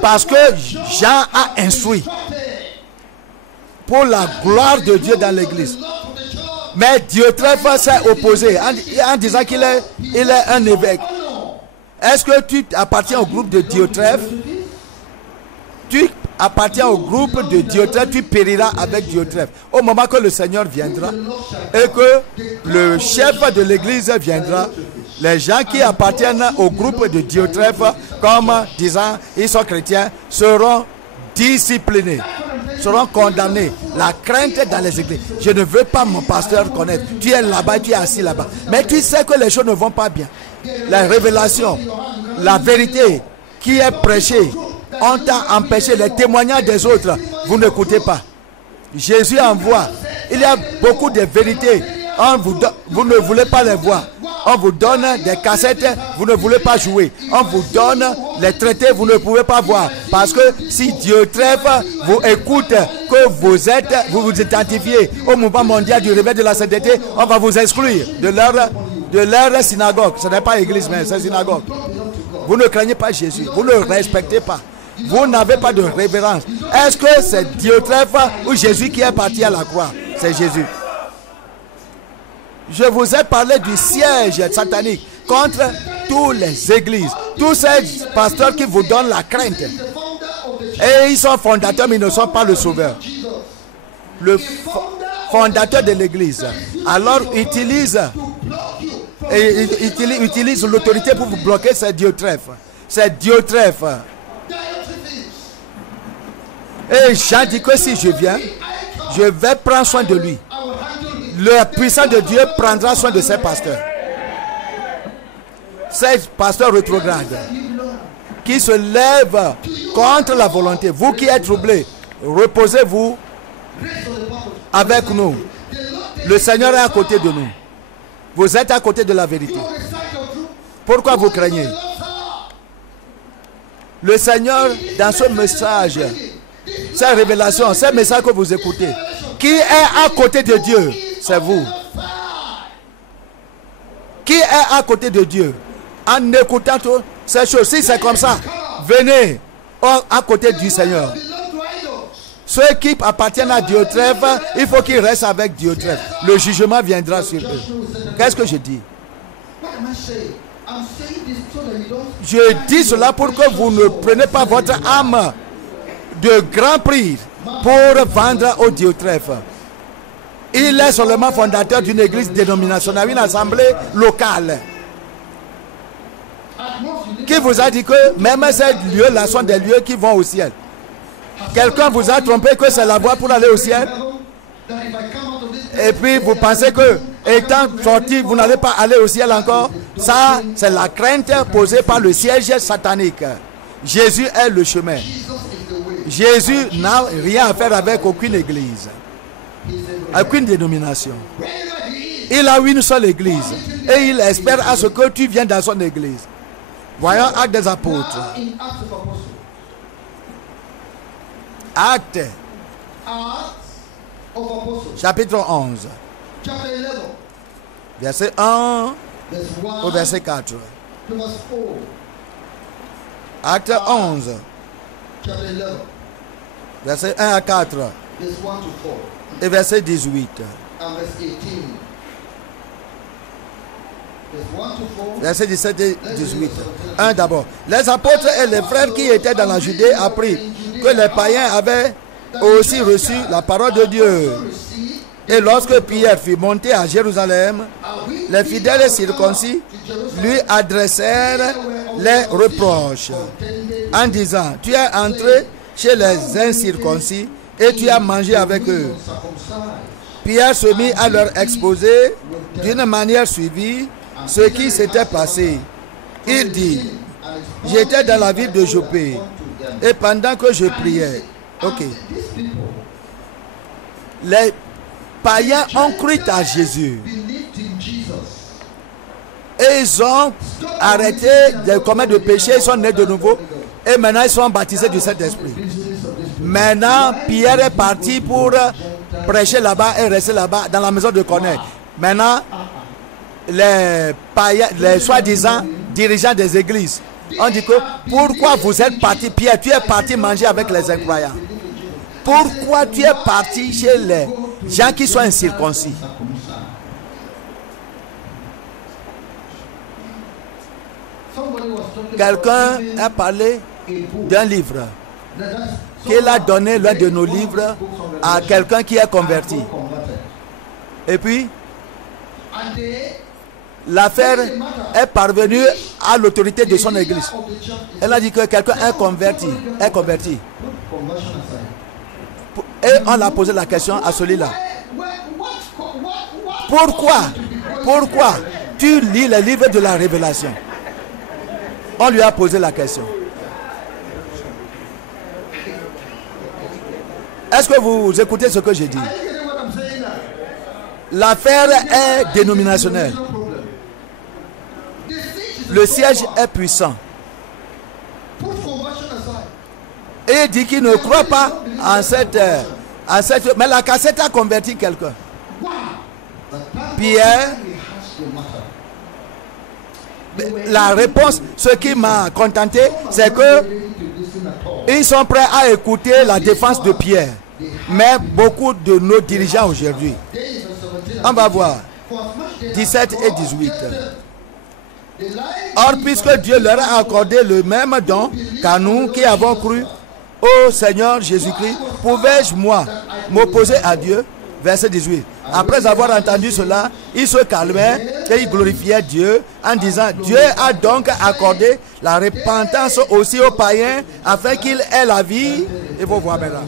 Parce que Jean a instruit pour la gloire de Dieu dans l'église. Mais Diotrephe s'est opposé en disant qu'il est un évêque. Est-ce que tu appartiens au groupe de Diotrephe? Tu appartiens au groupe de Diotrephe, tu périras avec Diotrephe. Au moment que le Seigneur viendra et que le chef de l'église viendra, Les gens qui appartiennent au groupe de Diotrephe, comme disant ils sont chrétiens, seront disciplinés, seront condamnés. La crainte dans les églises. Je ne veux pas mon pasteur connaître. Tu es là-bas, tu es assis là-bas. Mais tu sais que les choses ne vont pas bien. La révélation, la vérité qui est prêchée, on t'a empêché les témoignages des autres. Vous n'écoutez pas. Jésus envoie. Il y a beaucoup de vérités. Vous ne voulez pas les voir. On vous donne des cassettes, vous ne voulez pas jouer. On vous donne les traités, vous ne pouvez pas voir. Parce que si Diotrephe vous écoute, que vous vous identifiez au mouvement mondial du réveil de la sainteté, on va vous exclure de leur synagogue. Ce n'est pas église, mais c'est synagogue. Vous ne craignez pas Jésus, vous ne le respectez pas. Vous n'avez pas de révérence. Est-ce que c'est Diotrephe ou Jésus qui est parti à la croix? C'est Jésus. Je vous ai parlé du siège satanique contre toutes les églises, tous ces pasteurs qui vous donnent la crainte. Et ils sont fondateurs, mais ils ne sont pas le sauveur. Le fondateur de l'église, alors utilise l'autorité pour vous bloquer. C'est Diotrephe. C'est Diotrephe. Et Jean dit que si je viens, je vais prendre soin de lui. La puissance de Dieu prendra soin de ces pasteurs. Ces pasteurs rétrogrades qui se lèvent contre la volonté. Vous qui êtes troublés, reposez-vous avec nous. Le Seigneur est à côté de nous. Vous êtes à côté de la vérité. Pourquoi vous craignez? Le Seigneur, dans ce message, cette révélation, ce message que vous écoutez, qui est à côté de Dieu? C'est vous. Qui est à côté de Dieu? En écoutant toutes ces choses. Si c'est comme ça, venez à côté du Seigneur. Ceux qui appartiennent à Diotrephe, il faut qu'ils restent avec Diotrephe. Le jugement viendra sur eux. Qu'est-ce que je dis? Je dis cela pour que vous ne preniez pas votre âme de grand prix pour vendre au Diotrephe. Il est seulement fondateur d'une église dénominationnelle, une assemblée locale. Qui vous a dit que même ces lieux-là sont des lieux qui vont au ciel? Quelqu'un vous a trompé que c'est la voie pour aller au ciel? Et puis vous pensez que étant sorti, vous n'allez pas aller au ciel encore? Ça, c'est la crainte posée par le siège satanique. Jésus est le chemin. Jésus n'a rien à faire avec aucune église, aucune dénomination. Il a une seule église et il espère à ce que tu viennes dans son église. Voyons Actes des Apôtres. Actes chapitre 11 verset 1 au verset 4. Actes 11 verset 1 à 4 et verset 18. Verset 17 et 18. 1 d'abord. Les apôtres et les frères qui étaient dans la Judée apprirent que les païens avaient aussi reçu la parole de Dieu. Et lorsque Pierre fut monté à Jérusalem, les fidèles circoncis lui adressèrent les reproches en disant: tu es entré chez les incirconcis et tu as mangé avec eux. Pierre se mit à leur exposer d'une manière suivie ce qui s'était passé. Il dit: j'étais dans la ville de Jopé et pendant que je priais, les païens ont cru à Jésus et ils ont arrêté de commettre de péché, ils sont nés de nouveau et maintenant ils sont baptisés du Saint-Esprit. Maintenant Pierre est parti pour prêcher là-bas et rester là-bas dans la maison de Corneille. Maintenant les païens, les soi-disant dirigeants des églises ont dit que pourquoi vous êtes parti, Pierre, tu es parti manger avec les incroyants? Pourquoi tu es parti chez les gens qui sont incirconcis? Quelqu'un a parlé d'un livre qu'il a donné, l'un de nos livres, à quelqu'un qui est converti. Et puis l'affaire est parvenue à l'autorité de son église. Elle a dit que quelqu'un est converti. Et on l'a posé la question à celui-là. Pourquoi tu lis les livres de la révélation? On lui a posé la question. Est-ce que vous écoutez ce que j'ai dit? L'affaire est dénominationnelle. Le siège est puissant. Et il dit qu'il ne croit pas en cette... Mais la cassette a converti quelqu'un. Pierre, la réponse, ce qui m'a contenté, c'est que ils sont prêts à écouter la défense de Pierre. Mais beaucoup de nos dirigeants aujourd'hui, on va voir 17 et 18. Or, puisque Dieu leur a accordé le même don qu'à nous qui avons cru au Seigneur Jésus-Christ, pouvais-je moi m'opposer à Dieu? Verset 18. Après avoir entendu cela, il se calmait et il glorifiait Dieu en disant: Dieu a donc accordé la repentance aussi aux païens afin qu'ils aient la vie. Il faut voir maintenant.